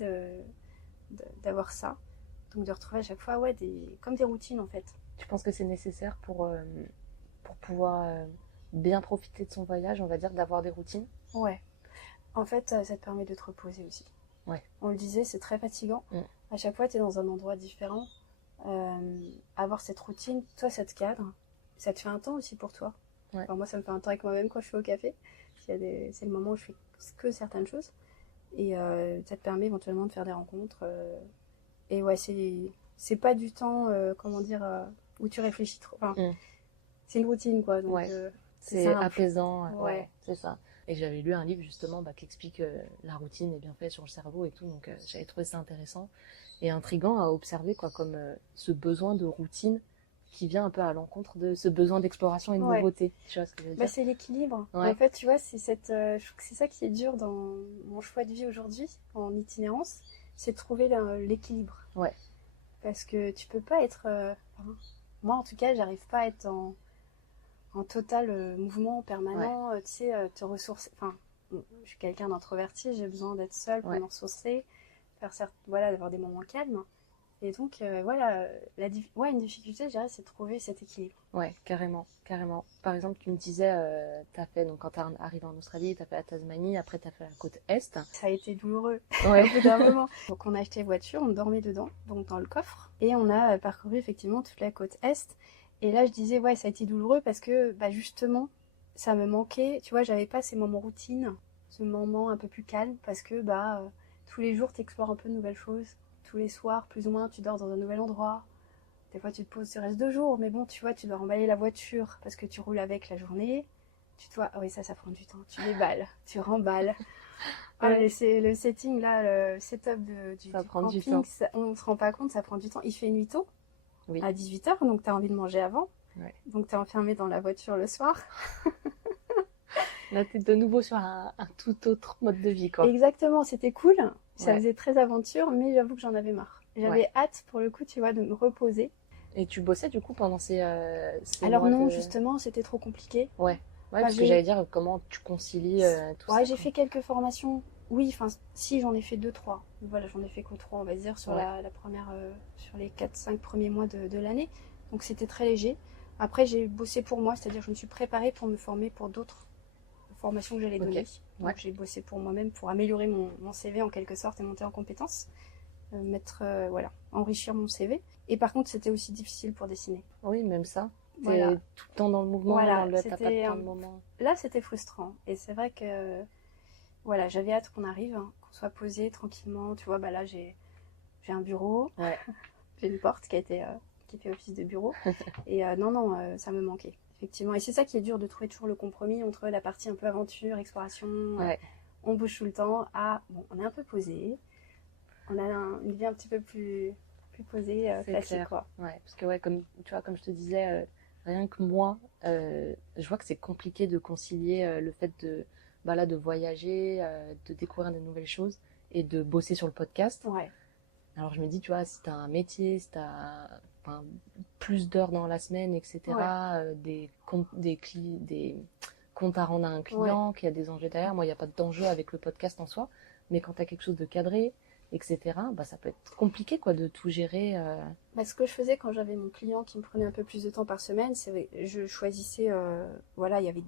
d'avoir ça. Donc de retrouver à chaque fois comme des routines en fait. Tu penses que c'est nécessaire pour pouvoir bien profiter de son voyage, on va dire, d'avoir des routines? Ouais. En fait, ça te permet de te reposer aussi. Ouais. On le disait, c'est très fatigant. À chaque fois, tu es dans un endroit différent. Avoir cette routine, toi, ça te cadre. Ça te fait un temps aussi pour toi. Enfin, moi, ça me fait un temps avec moi-même quand je suis au café. C'est le moment où je fais que certaines choses. Et ça te permet éventuellement de faire des rencontres. Et ouais, c'est pas du temps, où tu réfléchis trop. Enfin, c'est une routine, quoi. Donc, c'est apaisant. C'est ça. Et j'avais lu un livre justement qui explique la routine est bien faite sur le cerveau et tout. Donc j'avais trouvé ça intéressant et intriguant à observer, quoi, comme ce besoin de routine qui vient un peu à l'encontre de ce besoin d'exploration et de nouveauté. Tu vois ce que je veux dire? C'est l'équilibre. En fait, tu vois, je trouve que c'est ça qui est dur dans mon choix de vie aujourd'hui, en itinérance, c'est de trouver l'équilibre. Ouais. Parce que tu peux pas être... moi, en tout cas, j'arrive pas à être en total mouvement permanent, tu sais, te ressourcer. Enfin, je suis quelqu'un d'introverti, j'ai besoin d'être seule pour me ressourcer, d'avoir des moments calmes. Et donc, une difficulté, je dirais, c'est de trouver cet équilibre. Ouais, carrément. Par exemple, tu me disais, quand tu es arrivé en Australie, tu as fait la Tasmanie, après tu as fait la côte Est. Ça a été douloureux, au bout d'un moment. Donc, on a acheté une voiture, on dormait dedans, donc dans le coffre, et on a parcouru effectivement toute la côte Est. Et là, je disais, ça a été douloureux parce que, justement, ça me manquait. Tu vois, j'avais pas ces moments routines, ce moment un peu plus calme, parce que, tous les jours, tu explores un peu de nouvelles choses. Tous les soirs, plus ou moins, tu dors dans un nouvel endroit. Des fois, tu te poses, tu restes 2 jours, mais bon, tu vois, tu dois remballer la voiture parce que tu roules avec la journée. Tu dois... oui, ça prend du temps. Tu déballes, tu remballes. C'est le setting, là, le setup du camping, du temps. On se rend pas compte, ça prend du temps. Il fait nuit tôt, à 18h, donc tu as envie de manger avant. Donc tu es enfermé dans la voiture le soir. Là, tu es de nouveau sur un tout autre mode de vie, quoi. Exactement, c'était cool. Ça faisait très aventure, mais j'avoue que j'en avais marre. J'avais hâte, pour le coup, tu vois, de me reposer. Et tu bossais du coup pendant ces Alors mois non, de... justement, c'était trop compliqué. Ouais, Enfin, parce que j'allais dire comment tu concilies tout ouais, ça, j'ai quoi. fait quelques formations. Oui, enfin, si, j'en ai fait 2, 3. Voilà, j'en ai fait que 3, on va dire, sur Ouais. la première, sur les 4, 5 premiers mois de l'année. Donc c'était très léger. Après, j'ai bossé pour moi, c'est-à-dire je me suis préparée pour me former pour d'autres formations que j'allais Ok. donner. Ouais. Donc j'ai bossé pour moi-même pour améliorer mon CV en quelque sorte et monter en compétences. Voilà, enrichir mon CV. Et par contre, c'était aussi difficile pour dessiner. Oui, même ça. Voilà, T'es tout le temps dans le mouvement, voilà, t'as pas de temps de moment. là c'était frustrant. Et c'est vrai que voilà, j'avais hâte qu'on arrive, hein, qu'on soit posé tranquillement. Tu vois, bah là j'ai un bureau, Ouais. j'ai une porte qui fait office de bureau. Et non, ça me manquait, effectivement. Et c'est ça qui est dur, de trouver toujours le compromis entre la partie un peu aventure, exploration, Ouais. on bouge tout le temps, bon, on est un peu posé, on a une vie un petit peu plus posée, C'est classique, clair. quoi. Ouais, parce que ouais, comme tu vois, comme je te disais, rien que moi, je vois que c'est compliqué de concilier le fait de, bah là, de voyager, de découvrir de nouvelles choses et de bosser sur le podcast. Ouais, Alors je me dis, tu vois, si t'as un métier, si t'as enfin, plus d'heures dans la semaine, ouais, etc., des comptes à rendre à un ouais. client, qu'il y a des enjeux derrière. Moi, il n'y a pas d'enjeu avec le podcast en soi, mais quand t'as quelque chose de cadré, etc., bah, ça peut être compliqué, quoi, de tout gérer. Bah, ce que je faisais quand j'avais mon client qui me prenait un peu plus de temps par semaine, c'est vrai, je choisissais, voilà, il y avait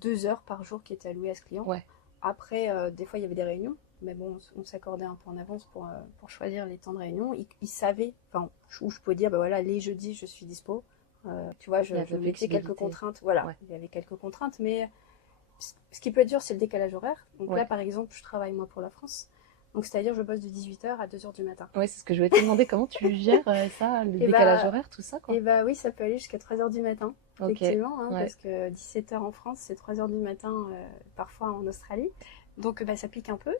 2 heures par jour qui étaient allouées à ce client. Ouais, Après, des fois, il y avait des réunions, mais bon, on s'accordait un peu en avance pour choisir les temps de réunion. Il savait, enfin, où je pouvais dire, bah voilà, les jeudis, je suis dispo. Tu vois, il y a je de la mettais quelques flexibilité. contraintes. Voilà, Ouais, il y avait quelques contraintes, mais ce qui peut être dur, c'est le décalage horaire. Donc là, ouais. par exemple, je travaille moi pour la France. Donc c'est-à-dire, je bosse de 18 h à 2 h du matin. Ouais, c'est ce que je voulais te demander, comment tu gères ça, le Et décalage bah, horaire, tout ça, quoi. et bah oui, ça peut aller jusqu'à 3 h du matin, Ok, effectivement, hein, ouais, parce que 17 h en France, c'est 3 h du matin, parfois en Australie. Donc bah, ça pique un peu.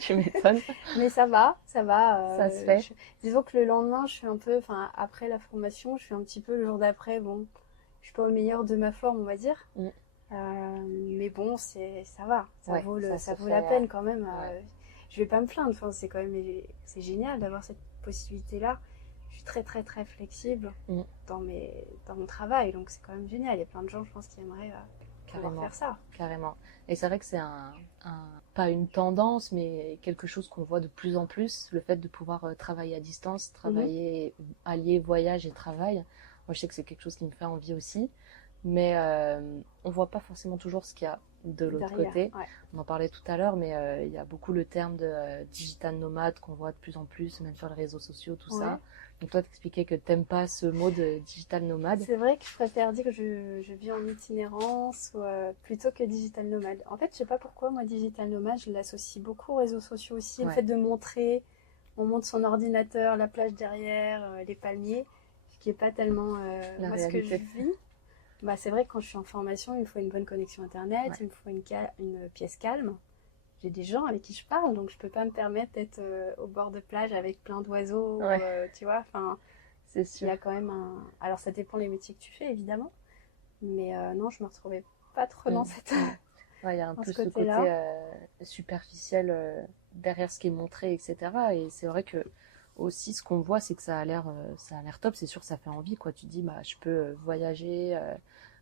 tu m'étonnes. Mais ça va, ça va. Ça se fait. Disons que le lendemain, je suis un peu, enfin, après la formation, je suis un petit peu le jour d'après, bon, je suis pas au meilleur de ma forme, on va dire. Mm. Mais bon, ça va, Ouais, ça ça se vaut fait. la peine quand même. Ouais. Je vais pas me plaindre, enfin, c'est quand même, c'est génial d'avoir cette possibilité-là. Je suis très, très, très flexible Mm. dans mon travail, donc c'est quand même génial. Il y a plein de gens, je pense, qui aimeraient pouvoir Carrément, faire ça. carrément. Et c'est vrai que c'est pas une tendance, mais quelque chose qu'on voit de plus en plus, le fait de pouvoir travailler à distance, travailler, allier voyage et travail. Moi, je sais que c'est quelque chose qui me fait envie aussi, mais on voit pas forcément toujours ce qu'il y a de l'autre Derrière, côté. ouais. On en parlait tout à l'heure, mais il y a beaucoup le terme de digital nomade qu'on voit de plus en plus, même sur les réseaux sociaux, tout Ouais. ça. Donc toi, t'expliquais que t'aimes pas ce mot de digital nomade. C'est vrai que je préfère dire que je vis en itinérance plutôt que digital nomade. En fait, je sais pas pourquoi, moi, digital nomade, je l'associe beaucoup aux réseaux sociaux aussi. Le Ouais. fait de montrer, on montre son ordinateur, la plage derrière, les palmiers, ce qui est pas tellement La moi ce que je réalité. vis. Bah, c'est vrai que quand je suis en formation, il me faut une bonne connexion internet, Ouais. il me faut une pièce calme. J'ai des gens avec qui je parle, donc je peux pas me permettre d'être au bord de plage avec plein d'oiseaux, Ouais. tu vois. Enfin, C'est il y sûr. a quand même un. Alors ça dépend les métiers que tu fais, évidemment. Mais non, je me retrouvais pas trop dans cette. Ouais, il y a un dans peu ce ce côté côté-là. superficiel derrière ce qui est montré, etc. Et c'est vrai que aussi ce qu'on voit, c'est que ça a l'air top. C'est sûr, ça fait envie, quoi. Tu te dis, bah, je peux voyager,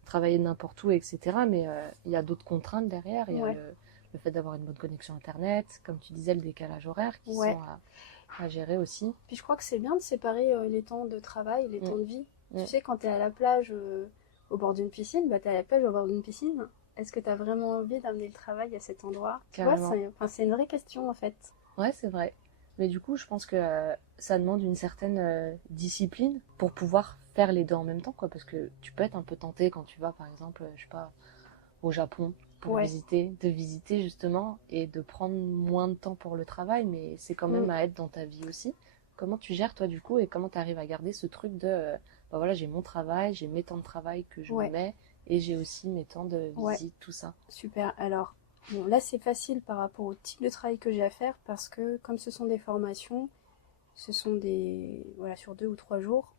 travailler n'importe où, etc. Mais il y a d'autres contraintes derrière. Il y a Ouais. le fait d'avoir une bonne connexion internet, comme tu disais, le décalage horaire qui Ouais. sont à gérer aussi. Puis je crois que c'est bien de séparer les temps de travail, les Mm. temps de vie. Mm. Tu sais, quand t'es à la plage au bord d'une piscine, bah t'es à la plage au bord d'une piscine. Est-ce que t'as vraiment envie d'amener le travail à cet endroit? Tu vois, Carrément. c'est une vraie question en fait. Ouais, c'est vrai. Mais du coup, je pense que ça demande une certaine discipline pour pouvoir faire les deux en même temps, quoi. Parce que tu peux être un peu tenté quand tu vas, par exemple, je sais pas, au Japon pour Ouais. de visiter justement et de prendre moins de temps pour le travail, mais c'est quand même Mm. à être dans ta vie aussi. Comment tu gères toi du coup et comment tu arrives à garder ce truc de, bah voilà, j'ai mon travail, j'ai mes temps de travail que je me Ouais. mets et j'ai aussi mes temps de Ouais. visite, tout ça. Super. Alors, bon, là c'est facile par rapport au type de travail que j'ai à faire parce que comme ce sont des formations, ce sont des. Voilà, sur 2 ou 3 jours,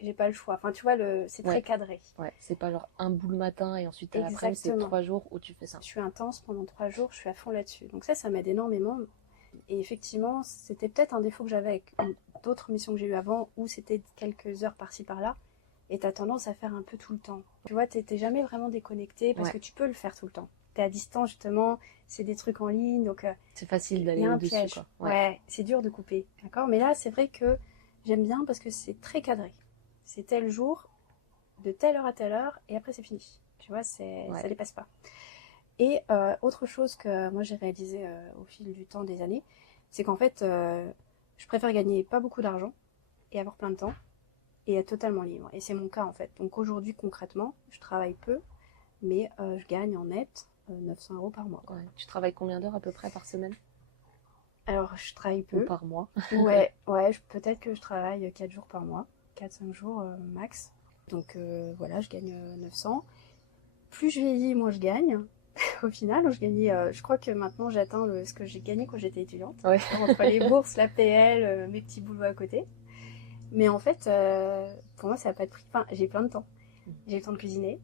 j'ai pas le choix. Enfin, tu vois, c'est très Ouais. cadré. Ouais, c'est pas genre un bout le matin et ensuite à l'après-midi, c'est Exactement. 3 jours où tu fais ça. Je suis intense pendant 3 jours, je suis à fond là-dessus. Donc ça m'aide énormément. Et effectivement, c'était peut-être un défaut que j'avais avec d'autres missions que j'ai eues avant, où c'était quelques heures par-ci par-là, et t'as tendance à faire un peu tout le temps. Tu vois, t'es jamais vraiment déconnecté, parce que tu peux le faire tout le temps. T'es à distance, justement, c'est des trucs en ligne, donc C'est facile il y d'aller a un au-dessus, piège. quoi. Ouais, c'est dur de couper, d'accord? Mais là, c'est vrai que j'aime bien parce que c'est très cadré. C'est tel jour, de telle heure à telle heure, et après c'est fini. Tu vois, ça dépasse pas. Et autre chose que moi j'ai réalisé au fil du temps des années, c'est qu'en fait, je préfère gagner pas beaucoup d'argent et avoir plein de temps et être totalement libre. Et c'est mon cas en fait. Donc aujourd'hui, concrètement, je travaille peu, mais je gagne en net 900 euros par mois. Ouais. Tu travailles combien d'heures à peu près par semaine? Alors, je travaille Ou peu. par mois? Ouais, peut-être que je travaille 4 jours par mois, 4-5 jours max. Donc voilà, je gagne 900. Plus je vieillis, moins je gagne. Au final, je crois que maintenant j'atteins ce que j'ai gagné quand j'étais étudiante. Ouais. Entre les bourses, l'APL, mes petits boulots à côté. Mais en fait, pour moi, ça n'a pas de prix. Enfin, j'ai plein de temps. J'ai le temps de cuisiner,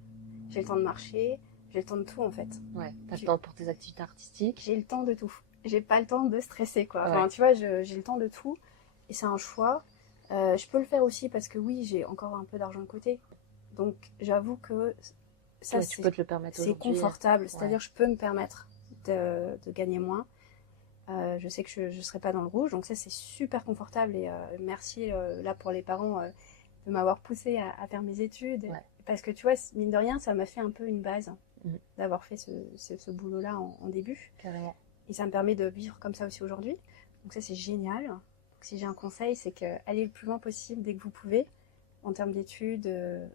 j'ai le temps de marcher, j'ai le temps de tout en fait. Ouais, t'as le temps pour tes activités artistiques. J'ai le temps de tout. J'ai pas le temps de stresser quoi. Ouais. Enfin, tu vois, j'ai le temps de tout. Et c'est un choix. Je peux le faire aussi parce que oui, j'ai encore un peu d'argent de côté. Donc j'avoue que ça, Ouais, tu peux te le permettre c'est aujourd'hui. confortable. C'est-à-dire je peux me permettre de gagner moins. Je sais que je ne serai pas dans le rouge. Donc ça, c'est super confortable. Et merci là pour les parents de m'avoir poussé à faire mes études. Ouais. Parce que tu vois, mine de rien, ça m'a fait un peu une base d'avoir fait ce boulot-là en début. Carrément. Et ça me permet de vivre comme ça aussi aujourd'hui. Donc ça, c'est génial. Donc, si j'ai un conseil, c'est qu'allez le plus loin possible dès que vous pouvez en termes d'études,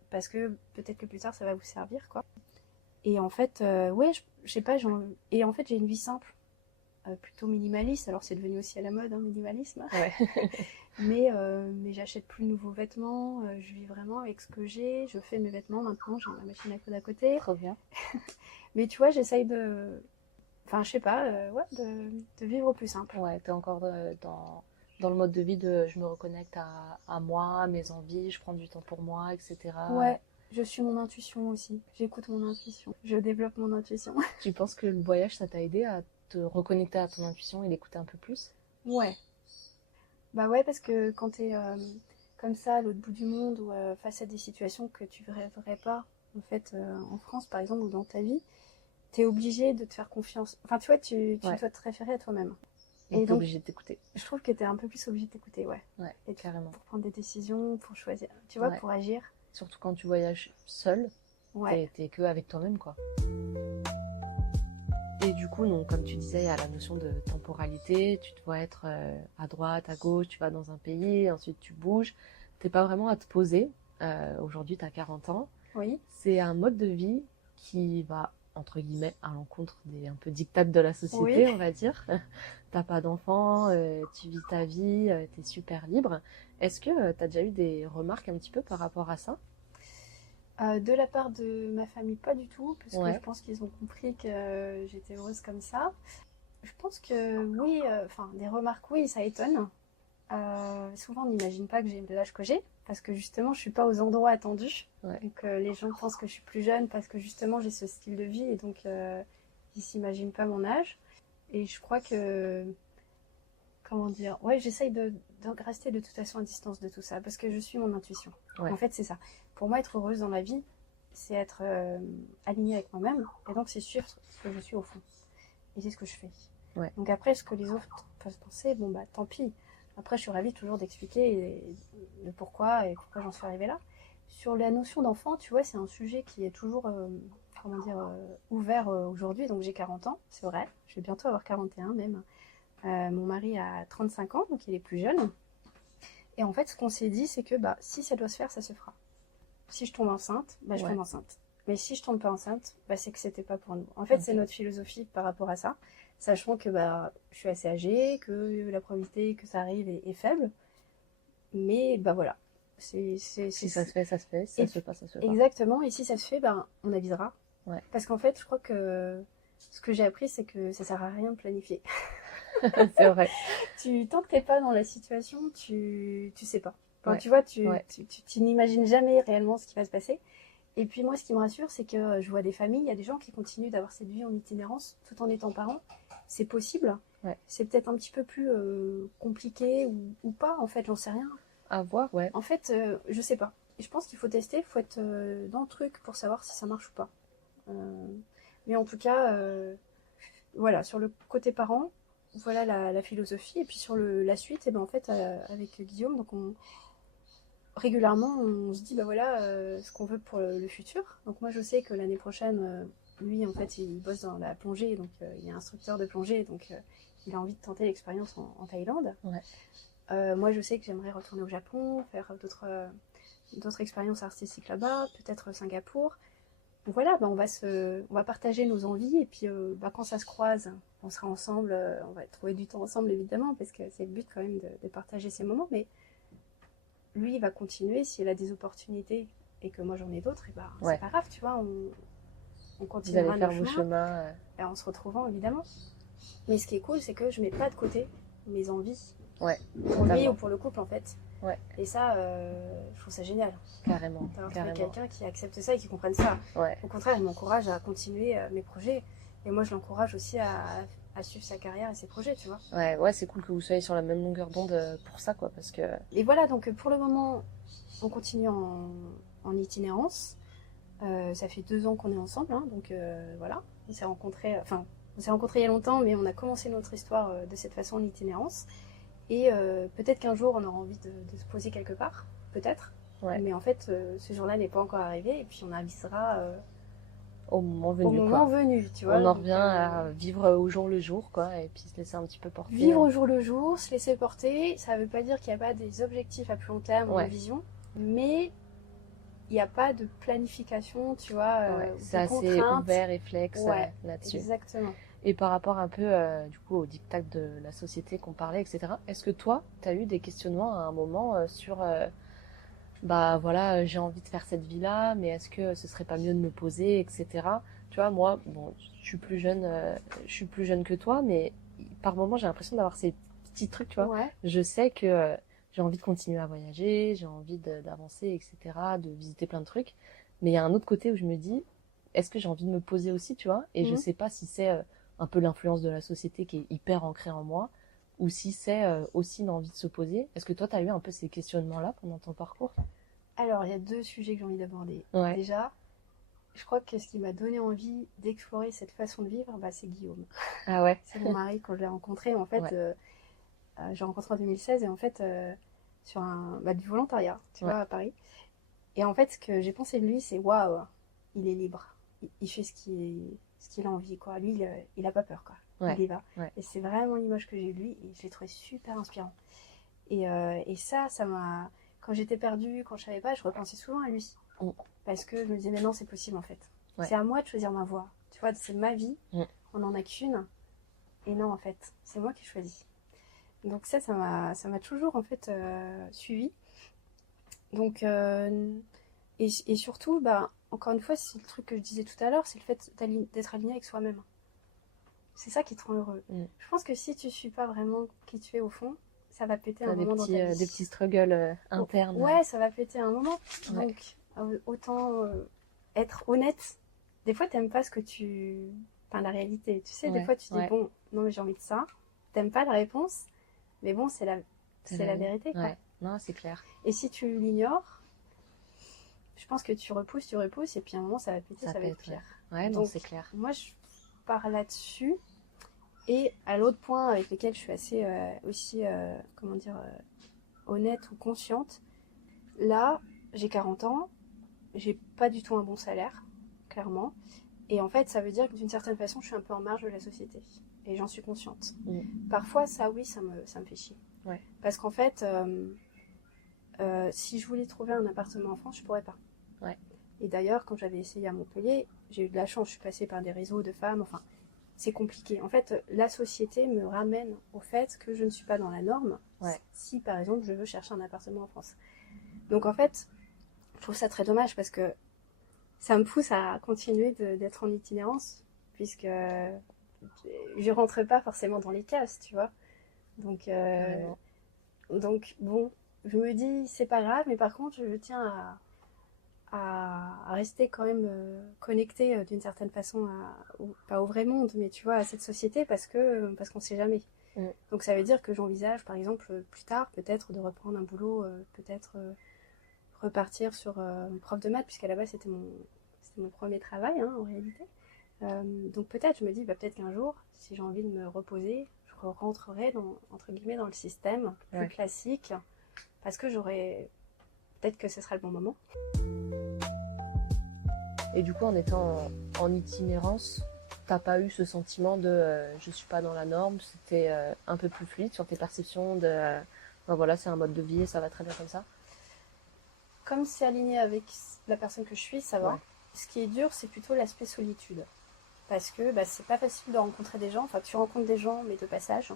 parce que peut-être que plus tard, ça va vous servir, quoi. Et en fait, ouais, je sais pas, et en fait, j'ai une vie simple, plutôt minimaliste. Alors, c'est devenu aussi à la mode, hein, minimalisme. Ouais. mais j'achète plus de nouveaux vêtements, je vis vraiment avec ce que j'ai. Je fais mes vêtements maintenant, j'ai ma machine à coudre à côté. Trop bien. Mais tu vois, j'essaye de... Enfin, je sais pas, ouais, de vivre au plus simple. Ouais, t'es encore dans le mode de vie de je me reconnecte à moi, à mes envies, je prends du temps pour moi, etc. Ouais, je suis mon intuition aussi. J'écoute mon intuition. Je développe mon intuition. Tu penses que le voyage, ça t'a aidé à te reconnecter à ton intuition et l'écouter un peu plus? Ouais. Bah ouais, parce que quand t'es comme ça à l'autre bout du monde ou face à des situations que tu rêverais pas, en fait, en France par exemple, ou dans ta vie, t'es obligé de te faire confiance. Enfin, tu vois, tu dois te référer à toi-même. Et t'es obligé de t'écouter. Je trouve que t'es un peu plus obligé de t'écouter, ouais. Ouais, Et carrément. pour prendre des décisions, pour choisir, tu vois, pour agir. Surtout quand tu voyages seul, t'es que avec toi-même, quoi. Et du coup, donc, comme tu disais, il y a la notion de temporalité. Tu dois être à droite, à gauche, tu vas dans un pays, ensuite tu bouges. T'es pas vraiment à te poser. Aujourd'hui, tu as 40 ans. Oui. C'est un mode de vie qui va, entre guillemets, à l'encontre des un peu dictates de la société, on va dire. T'as pas d'enfant, tu vis ta vie, t'es super libre. Est-ce que t'as déjà eu des remarques un petit peu par rapport à ça? De la part de ma famille, pas du tout, parce que je pense qu'ils ont compris que j'étais heureuse comme ça. Je pense que oui, des remarques, oui, ça étonne. Souvent, on n'imagine pas que j'ai l'âge que j'ai, parce que justement, je suis pas aux endroits attendus. Donc, les gens pensent que je suis plus jeune parce que justement, j'ai ce style de vie et donc, ils s'imaginent pas mon âge. Et je crois que, comment dire, ouais, j'essaye de rester de toute façon à distance de tout ça, parce que je suis mon intuition. En fait, c'est ça. Pour moi, être heureuse dans la vie, c'est être alignée avec moi-même, et donc c'est sûr ce que je suis au fond. Et c'est ce que je fais. Donc après, ce que les autres peuvent penser, bon bah tant pis. Après, je suis ravie toujours d'expliquer le pourquoi et pourquoi j'en suis arrivée là. Sur la notion d'enfant, tu vois, c'est un sujet qui est toujours, ouvert aujourd'hui. Donc j'ai 40 ans, c'est vrai. Je vais bientôt avoir 41 même. Mon mari a 35 ans, donc il est plus jeune. Et en fait, ce qu'on s'est dit, c'est que bah, si ça doit se faire, ça se fera. Si je tombe enceinte, bah, je tombe enceinte. Mais si je tombe pas enceinte, bah, c'est que c'était pas pour nous. En fait, c'est notre philosophie par rapport à ça. Sachant que bah, je suis assez âgée, que la probabilité que ça arrive est faible. Mais bah voilà. Si ça se fait, ça se fait. Si ça se fait pas, ça se fait pas. Exactement. Et si ça se fait, bah, on avisera. Parce qu'en fait, je crois que ce que j'ai appris, c'est que ça sert à rien de planifier. C'est vrai. Tant que t'es pas dans la situation, tu sais pas. Enfin, tu vois, tu n'imagines jamais réellement ce qui va se passer. Et puis moi, ce qui me rassure, c'est que je vois des familles, il y a des gens qui continuent d'avoir cette vie en itinérance tout en étant parents. C'est possible. Ouais. C'est peut-être un petit peu plus compliqué ou pas, en fait, j'en sais rien. À voir, ouais. En fait, je sais pas. Je pense qu'il faut tester, il faut être dans le truc pour savoir si ça marche ou pas. Euh, mais en tout cas, voilà, sur le côté parent, voilà la philosophie. Et puis sur la suite, et ben en fait, avec Guillaume, donc régulièrement, on se dit, bah voilà, ce qu'on veut pour le futur. Donc moi, je sais que l'année prochaine, lui, en fait, il bosse dans la plongée, donc il est instructeur de plongée, donc il a envie de tenter l'expérience en Thaïlande. Ouais. Moi, je sais que j'aimerais retourner au Japon, faire d'autres expériences artistiques là-bas, peut-être Singapour. Donc voilà, bah on va partager nos envies, et puis bah, quand ça se croise, on sera ensemble, on va trouver du temps ensemble évidemment, parce que c'est le but quand même de partager ces moments, mais lui, il va continuer s'il a des opportunités et que moi j'en ai d'autres, et bah Ouais. c'est pas grave, tu vois, on Vous continuera allez faire nos vos chemins, chemins. et en se retrouvant évidemment. Mais ce qui est cool, c'est que je mets pas de côté mes envies Ouais, pour lui totalement. ou pour le couple en fait. Ouais. Et ça, je trouve ça génial Carrément, d'avoir trouvé carrément. quelqu'un qui accepte ça et qui comprenne ça. Ouais, Au contraire, il m'encourage à continuer mes projets, et moi je l'encourage aussi à suivre sa carrière et ses projets, tu vois. ouais, c'est cool que vous soyez sur la même longueur d'onde pour ça, quoi, parce que... Et voilà, donc pour le moment, on continue en itinérance. Ça fait 2 ans qu'on est ensemble, hein, donc voilà. On s'est rencontrés il y a longtemps, mais on a commencé notre histoire de cette façon en itinérance. Et peut-être qu'un jour, on aura envie de se poser quelque part, peut-être. Ouais. Mais en fait, ce jour-là n'est pas encore arrivé, et puis on avisera Au moment au venu, moment quoi. venu, tu vois. On en Donc, revient à vivre au jour le jour, quoi, et puis se laisser un petit peu porter. vivre au jour le jour, se laisser porter, ça veut pas dire qu'il n'y a pas des objectifs à plus long terme ou Ouais. de vision, mais il n'y a pas de planification, tu vois, Ouais, de c'est assez contraintes. ouvert et flex Ouais, là-dessus. exactement. Et par rapport un peu, du coup, au diktat de la société qu'on parlait, etc., est-ce que toi, tu as eu des questionnements à un moment sur, bah voilà, j'ai envie de faire cette vie-là, mais est-ce que ce serait pas mieux de me poser, etc. Tu vois, moi, bon, je suis plus jeune que toi, mais par moments, j'ai l'impression d'avoir ces petits trucs, tu vois. Ouais. Je sais que j'ai envie de continuer à voyager, j'ai envie d'avancer, etc., de visiter plein de trucs, mais il y a un autre côté où je me dis, est-ce que j'ai envie de me poser aussi, tu vois, et je Mhm. sais pas si c'est un peu l'influence de la société qui est hyper ancrée en moi, ou si c'est aussi une envie de se poser. Est-ce que toi, tu as eu un peu ces questionnements-là pendant ton parcours? Alors, il y a 2 sujets que j'ai envie d'aborder. Ouais. Déjà, je crois que ce qui m'a donné envie d'explorer cette façon de vivre, bah, c'est Guillaume. Ah ouais. C'est mon mari. Quand je l'ai rencontré, en fait, Ouais. j'ai rencontré en 2016, et en fait, sur du volontariat, tu Ouais. vois, à Paris. Et en fait, ce que j'ai pensé de lui, c'est waouh, il est libre. Il fait ce qu'il a envie, quoi. Lui, il a pas peur, quoi. Ouais. Il y va. Ouais. Et c'est vraiment l'image que j'ai de lui, et je l'ai trouvé super inspirant. Et ça m'a. Quand j'étais perdue, quand je savais pas, je repensais souvent à lui. Mm. Parce que je me disais, mais non, c'est possible en fait. Ouais. C'est à moi de choisir ma voie. Tu vois, c'est ma vie, Mm. on n'en a qu'une. Et non, en fait, c'est moi qui choisis. Donc ça m'a toujours en fait suivi. Donc, et surtout, bah, encore une fois, c'est le truc que je disais tout à l'heure, c'est le fait d'être aligné avec soi-même. C'est ça qui te rend heureux. Mm. Je pense que si tu suis pas vraiment qui tu es au fond, ça va péter T'as un moment dans ta vie. des petits struggles internes. Ouais, ça va péter un moment. Ouais. Donc, autant être honnête. Des fois, t'aimes pas ce que tu... Enfin, la réalité. Tu sais, des Ouais, fois, tu dis, ouais. bon, non, mais j'ai envie de ça. T'aimes pas la réponse, mais bon, c'est la vie. vérité, quoi. Ouais. Non, c'est clair. Et si tu l'ignores, je pense que tu repousses, et puis à un moment, ça va péter, ça va être pète, pire. Ouais, non, Donc, c'est clair. moi, je pars là-dessus. Et à l'autre point avec lequel je suis assez aussi, comment dire, honnête ou consciente, là, j'ai 40 ans, j'ai pas du tout un bon salaire, clairement. Et en fait, ça veut dire que d'une certaine façon, je suis un peu en marge de la société. Et j'en suis consciente. Mm. Parfois, ça, oui, ça me fait chier. Ouais. Parce qu'en fait, si je voulais trouver un appartement en France, je pourrais pas. Ouais. Et d'ailleurs, quand j'avais essayé à Montpellier, j'ai eu de la chance, je suis passée par des réseaux de femmes, enfin, c'est compliqué. En fait, la société me ramène au fait que je ne suis pas dans la norme, Ouais. si par exemple je veux chercher un appartement en France. Donc en fait, je trouve ça très dommage parce que ça me pousse à continuer d'être en itinérance, puisque je rentre pas forcément dans les cases, tu vois. Donc, bon, je me dis, c'est pas grave, mais par contre, je tiens à rester quand même connecté d'une certaine façon, pas au vrai monde, mais tu vois, à cette société parce qu'on sait jamais. Donc ça veut dire que j'envisage, par exemple, plus tard, peut-être de reprendre un boulot, peut-être repartir sur prof de maths, puisqu'à la base c'était mon premier travail, hein, en réalité. Donc peut-être, je me dis, peut-être qu'un jour, si j'ai envie de me reposer, je rentrerai entre guillemets dans le système plus classique, parce que peut-être que ce sera le bon moment. Et du coup, en étant en itinérance, t'as pas eu ce sentiment de je suis pas dans la norme, c'était un peu plus fluide sur tes perceptions de voilà, c'est un mode de vie et ça va très bien comme ça? Comme c'est aligné avec la personne que je suis, ça va. Ouais. Ce qui est dur, c'est plutôt l'aspect solitude. Parce que c'est pas facile de rencontrer des gens. Enfin, tu rencontres des gens, mais de passage.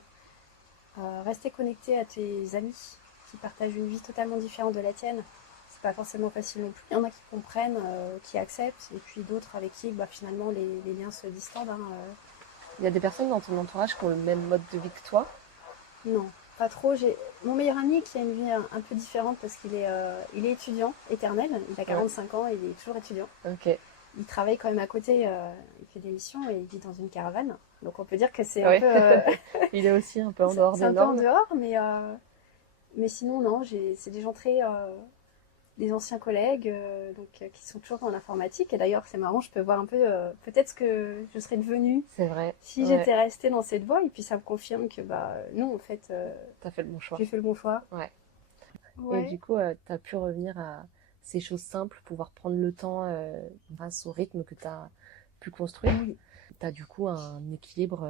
Rester connecté à tes amis qui partagent une vie totalement différente de la tienne, c'est pas forcément facile non plus. Il y en a qui comprennent, qui acceptent, et puis d'autres avec qui finalement les liens se distendent. Il y a des personnes dans ton entourage qui ont le même mode de vie que toi? Non, pas trop. J'ai mon meilleur ami qui a une vie un peu différente parce qu'il est étudiant éternel. Il a 45 ans, il est toujours étudiant. Ok. Il travaille quand même à côté, il fait des missions et il vit dans une caravane. Donc on peut dire que c'est un peu... Il est aussi un peu en dehors des normes. C'est un peu en dehors, mais sinon non, c'est des gens des anciens collègues qui sont toujours dans l'informatique. Et d'ailleurs c'est marrant, je peux voir un peu peut-être ce que je serais devenue si j'étais restée dans cette voie. Et puis ça me confirme que non, en fait... T'as fait le bon choix. J'ai fait le bon choix. Ouais. Et du coup, t'as pu revenir à ces choses simples, pouvoir prendre le temps grâce au rythme que t'as pu construire. Oui. T'as du coup un équilibre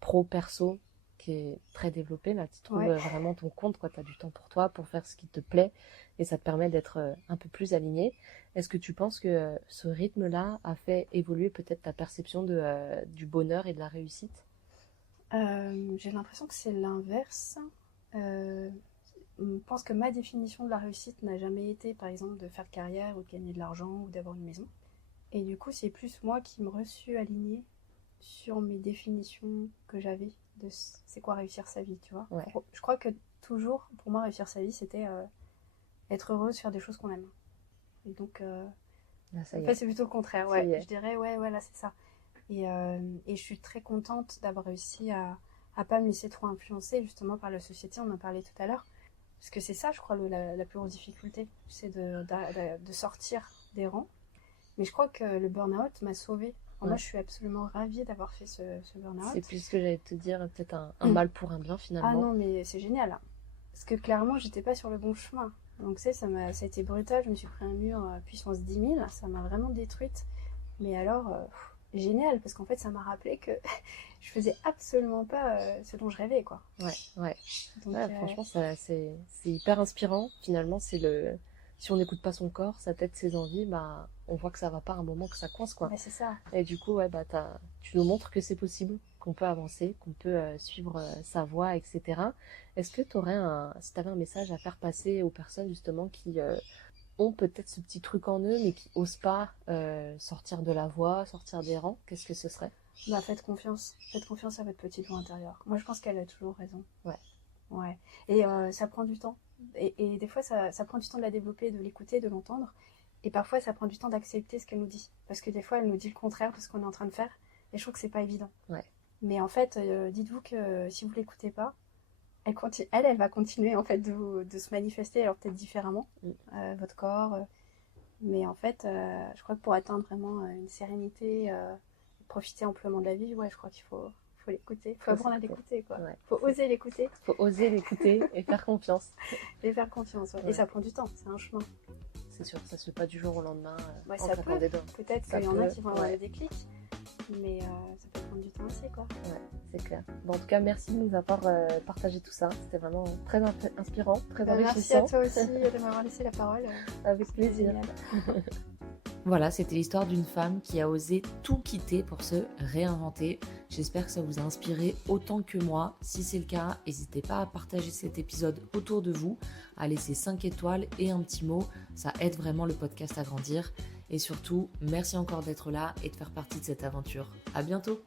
pro-perso qui est très développé. Là, tu trouves vraiment ton compte, quoi. T'as du temps pour toi, pour faire ce qui te plaît, et ça te permet d'être un peu plus aligné. Est-ce que tu penses que ce rythme-là a fait évoluer peut-être ta perception du bonheur et de la réussite? J'ai l'impression que c'est l'inverse. Je pense que ma définition de la réussite n'a jamais été, par exemple, de faire carrière ou de gagner de l'argent ou d'avoir une maison. Et du coup, c'est plus moi qui me reçus alignée sur mes définitions que j'avais de c'est quoi réussir sa vie, tu vois. Ouais. Je crois que toujours, pour moi, réussir sa vie, c'était être heureuse, faire des choses qu'on aime. Et donc, en fait, c'est plutôt le contraire. Ouais. Je dirais, là, c'est ça. Et je suis très contente d'avoir réussi à pas me laisser trop influencer, justement, par la société. On en parlait tout à l'heure. Parce que c'est ça, je crois, la plus grosse difficulté. C'est de sortir des rangs. Mais je crois que le burn-out m'a sauvée. Moi, je suis absolument ravie d'avoir fait ce burn-out. C'est plus ce que j'allais te dire, peut-être un mal pour un bien, finalement. Ah non, mais c'est génial. Hein. Parce que clairement, j'étais pas sur le bon chemin. Donc, tu sais, ça a été brutal. Je me suis pris un mur puissance 10 000. Ça m'a vraiment détruite. Mais alors, génial. Parce qu'en fait, ça m'a rappelé que je faisais absolument pas ce dont je rêvais, quoi. Ouais. Donc, franchement, c'est hyper inspirant. Finalement, si on n'écoute pas son corps, sa tête, ses envies, on voit que ça va pas à un moment, que ça coince, quoi. Ouais, c'est ça. Et du coup, tu nous montres que c'est possible, qu'on peut avancer, qu'on peut suivre sa voie, etc. Est-ce que tu aurais si tu avais un message à faire passer aux personnes justement qui ont peut-être ce petit truc en eux, mais qui osent pas sortir de la voie, sortir des rangs, qu'est-ce que ce serait? Faites confiance. Faites confiance à votre petite voix intérieure. Moi, je pense qu'elle a toujours raison. Ouais. Et ça prend du temps. Et des fois, ça prend du temps de la développer, de l'écouter, de l'entendre. Et parfois, ça prend du temps d'accepter ce qu'elle nous dit. Parce que des fois, elle nous dit le contraire de ce qu'on est en train de faire. Et je trouve que c'est pas évident. Ouais. Mais en fait, dites-vous que si vous l'écoutez pas, elle va continuer en fait de se manifester, alors peut-être différemment, votre corps. Mais en fait, je crois que pour atteindre vraiment une sérénité, profiter amplement de la vie, je crois qu'il faut l'écouter. Il faut apprendre à l'écouter, quoi. Ouais. Faut oser l'écouter. Faut oser l'écouter et faire confiance. Et faire confiance, Et ça prend du temps, c'est un chemin. C'est sûr, ça se fait pas du jour au lendemain. Ça peut. Peut-être qu'il y en a qui vont avoir le déclic. Mais ça peut prendre du temps aussi, quoi. Ouais, c'est clair. En tout cas, merci de nous avoir partagé tout ça. C'était vraiment très inspirant, très enrichissant. Merci à toi aussi de m'avoir laissé la parole. Avec plaisir. Voilà, c'était l'histoire d'une femme qui a osé tout quitter pour se réinventer. J'espère que ça vous a inspiré autant que moi. Si c'est le cas, n'hésitez pas à partager cet épisode autour de vous, à laisser 5 étoiles et un petit mot. Ça aide vraiment le podcast à grandir. Et surtout, merci encore d'être là et de faire partie de cette aventure. À bientôt!